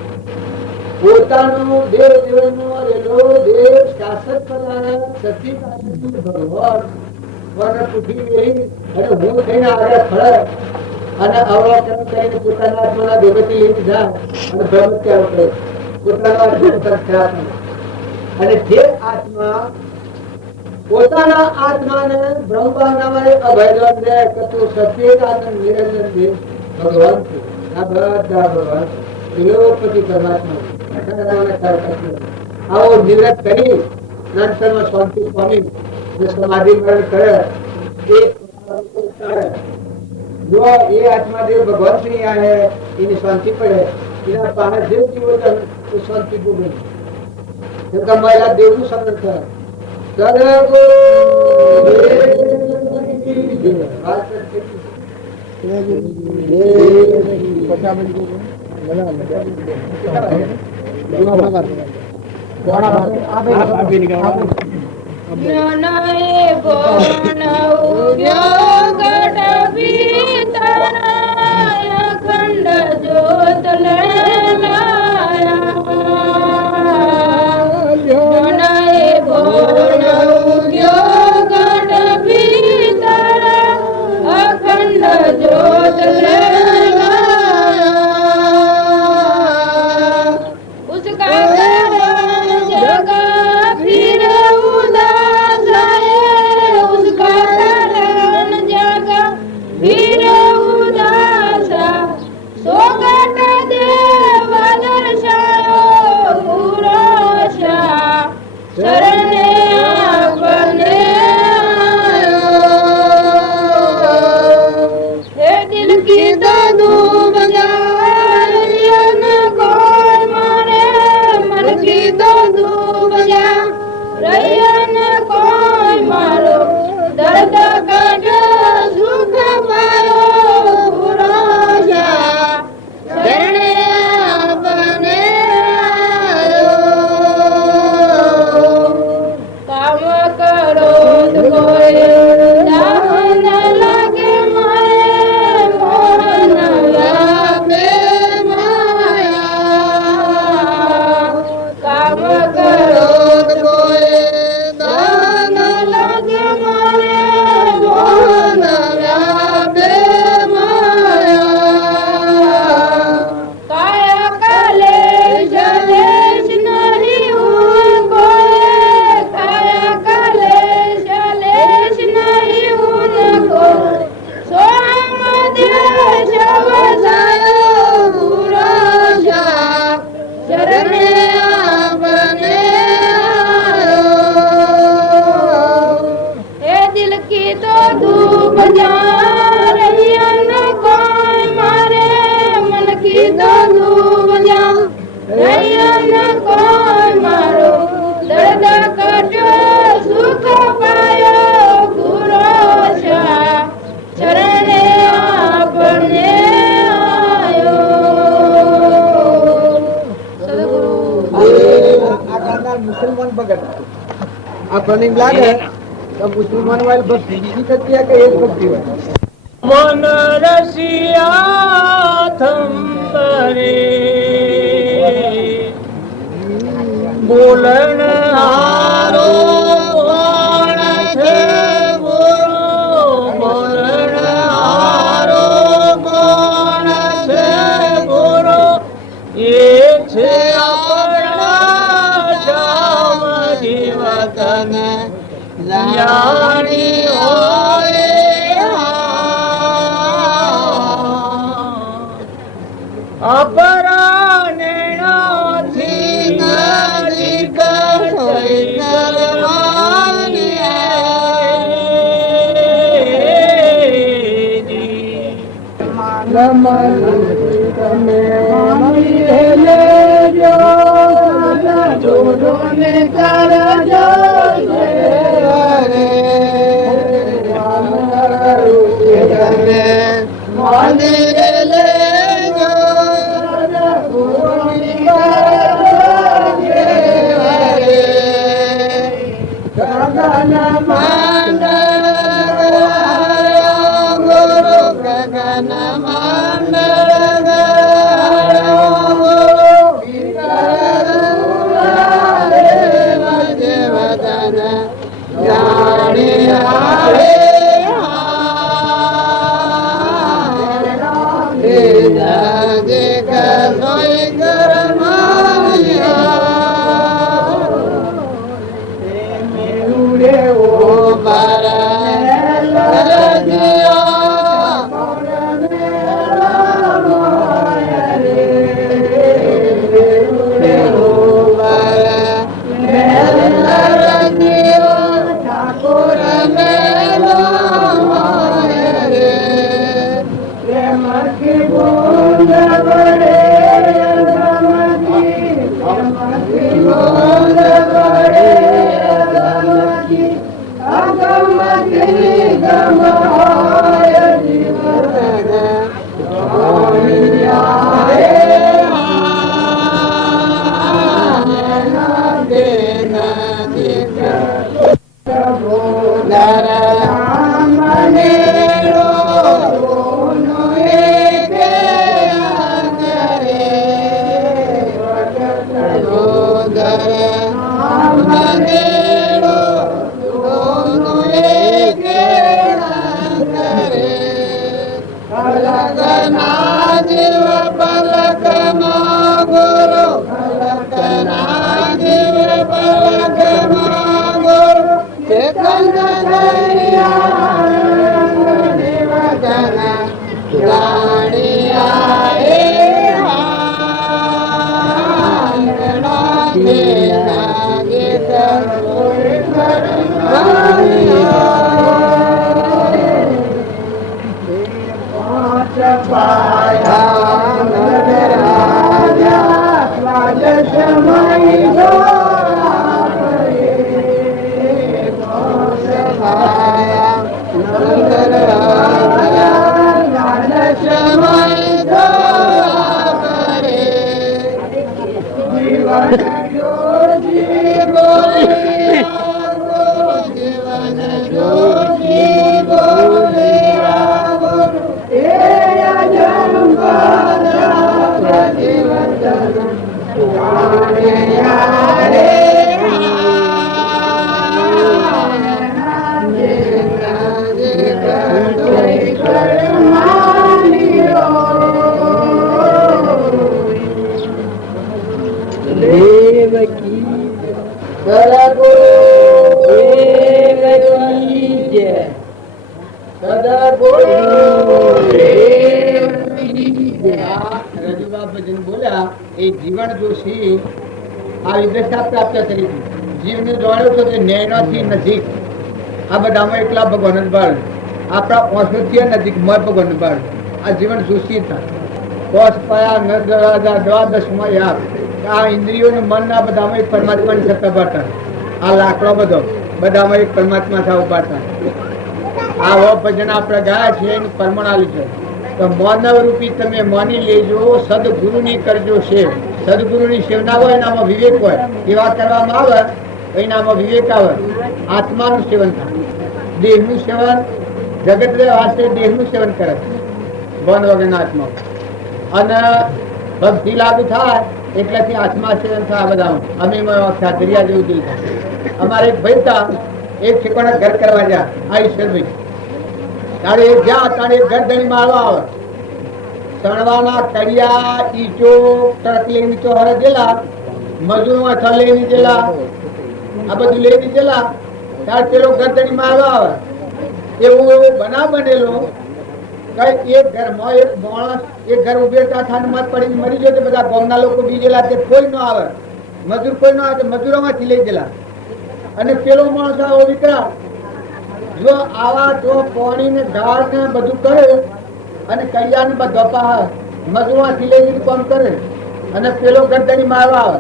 પોતાનું દેવ જીવનનો રેલો દેવ શાસક કરવાના સચિદાનંદ ભગવાન મને પૂછી રહી અને હું થઈને આગળ ફરે અને અવલોકન કરીને પોતાના આત્માના દેવતી લઈને જાય અને બ્રહ્મત્યાગ કરે પોતાના આત્મા ખરાબ અને જે આત્મા પોતાના આત્માને બ્રહ્મભાવનામાં અભયદાન દે કે તું સચિદાનંદ નિરંજન દેવ ભગવાન છે આ બધા ભગવાન ત્રિલોકપતિ પરમાત્મા આવો નિવૃત્ત કરી નંતરમાં શાંતિ પામી જે સમાધિ મરણ કરે જો એ આત્માદેવ ભગવાન શ્રી આયા એની શાંતિ પડે એના પાસે જે જીવો તો શાંતિ ભોગવે इनका महिला देवू शब्द था खंड जोत अखंड जोत उसका जगा फिर उदास है उसका कारण जगा फिर उदास सोगट देव दर्शायो पुरुषा शरणे अपने हे दिल की तो धूप जान कोई मारे मन की तो धूप जा रैयन कोई मारो दर्द कट सुख पायो पुरुषा शरणे अपने काम करो कोई दाहन लगे मारे मोहन लागे माया काम करो कोई दाहन लगे मारे मोहन लागे माया काया काले जलेश नहीं उनको काया काले जलेश नहीं उनको सोम देश बसायो पुरुषा शरणे अपने ए दिल की तो धूप जा रही न कोई मारे मन की तो धूप जा रही न कोई मारो दर्द कटो सुख पायो पुरुषा शरणे अपने आयो मुसलमान भगत आप रनिंग लागे तो मुसलमान वाले बस हिंदी करती है कि एक भक्ति है मन रसिया थंबरे बोलन हारो कोण छे गुरु बोलन हारो कोण छे गुरु ये छे अपना श्याम जीवतन जानी होए अपराने नाथी नजिक सोई शर्मानिए તમે મિલે જો જોડો ને કરજો રે તમે મંદિર લે જો પૂર્ણિ કરજો રે ગગન મંડળ ગુરુ ગગન મંડળ Oh મંદિરો દોનું એકે કરે પલકના જીવ પલકમાં ગુરુ પલકના જીવ પલકમાં ગુરુ તે કંદનૈયા દેવજન જાણ્યા એ જીવન જોશી આ વિદ્યા પ્રાપ્ત કરી જીવને જાણ્યો તો તે નેણોથી નજીક આ બધામાં એકલા ભગવાન બળ આપણા ઓછોથી નજીક મર ભગવાન બળ આ જીવન જોશી હતા કોષ પયા ન દરવાજા દ્વાદશમાં યાદ આ ઇન્દ્રિયોનું મન આ બધામાં એક પરમાત્માની સત્તા પાડતા આ લાકડો બધો બધામાં એક પરમાત્મા થવા પાડતા આ ભજન આપણે ગયા છે એનું પરમાણ આલ્યું છે તો માનવ રૂપી તમે માની લેજો સદગુરુની કરજો સેવ સદગુરુની સેવ ના હોય એનામાં વિવેક હોય એવા કરવામાં આવે તો એનામાં વિવેક આવે આત્માનું સેવન થાય દેહનું સેવન જગત વાસ્તે દેહનું સેવન કરે વન વગરના આત્મા અને ભક્તિ લાગુ થાય એટલેથી આત્મા સેવન થાય બધામાં અમે દરિયા જેવું દિલ થાય અમારે એક ભાઈ હતા એક ઠેકાણે ઘર કરવા ગયા આ ઈશ્વરભાઈ તારે એક જ્યાં તારે એક ઘર ધણી મારવા આવે ચણવાના કડિયા ઈટો ટ્રક લઈને તો હરે ગયેલા મજૂરો અથા લઈને ગયેલા આ બધું લઈને ગયેલા ત્યારે પેલો ઘર ધણી મારવા આવે એવો બનાવ બનેલો કઈ એક ઘરમાં એક માણસ એક ઘર ઉભેતા થાને મત પડીને મરી ગયો તો બધા ગામના લોકો બીજેલા તે કોઈ ન આવે મજૂર કોઈ ન આવે મજૂરોમાંથી લઈ ગયેલા અને પેલો માણસ આવો વિકરાળ જો આવા જો પાણી ને ગાળ ને બધું કરે અને કડિયા ને બધા પા મજૂરમાંથી લઈને કામ કરે અને પેલો ગરદની મારવા આવે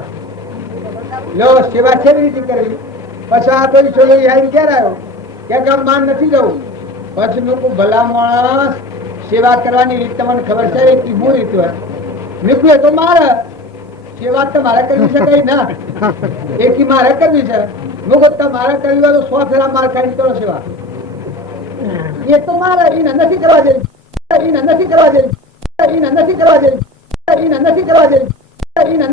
લો સેવા કેવી રીતે કરવી પછી આ તો છોલો આવી ક્યારે આવ્યો કે ગામ માન નથી જવું પછી લોકો ભલા માણસ સેવા કરવાની રીત તમને ખબર છે કે હું રીત હોય નીકળે તો મારે સેવા તો મારે કરવી છે કઈ ના એકી મારે કરવી છે મારે કરવી હોય તો 100 ફેરા માર ખાઈ કરો સેવા એ તો મારે એને નથી કરવા દે એને નથી કરવા દે એને નથી કરવા દે એને નથી કરવા દે એને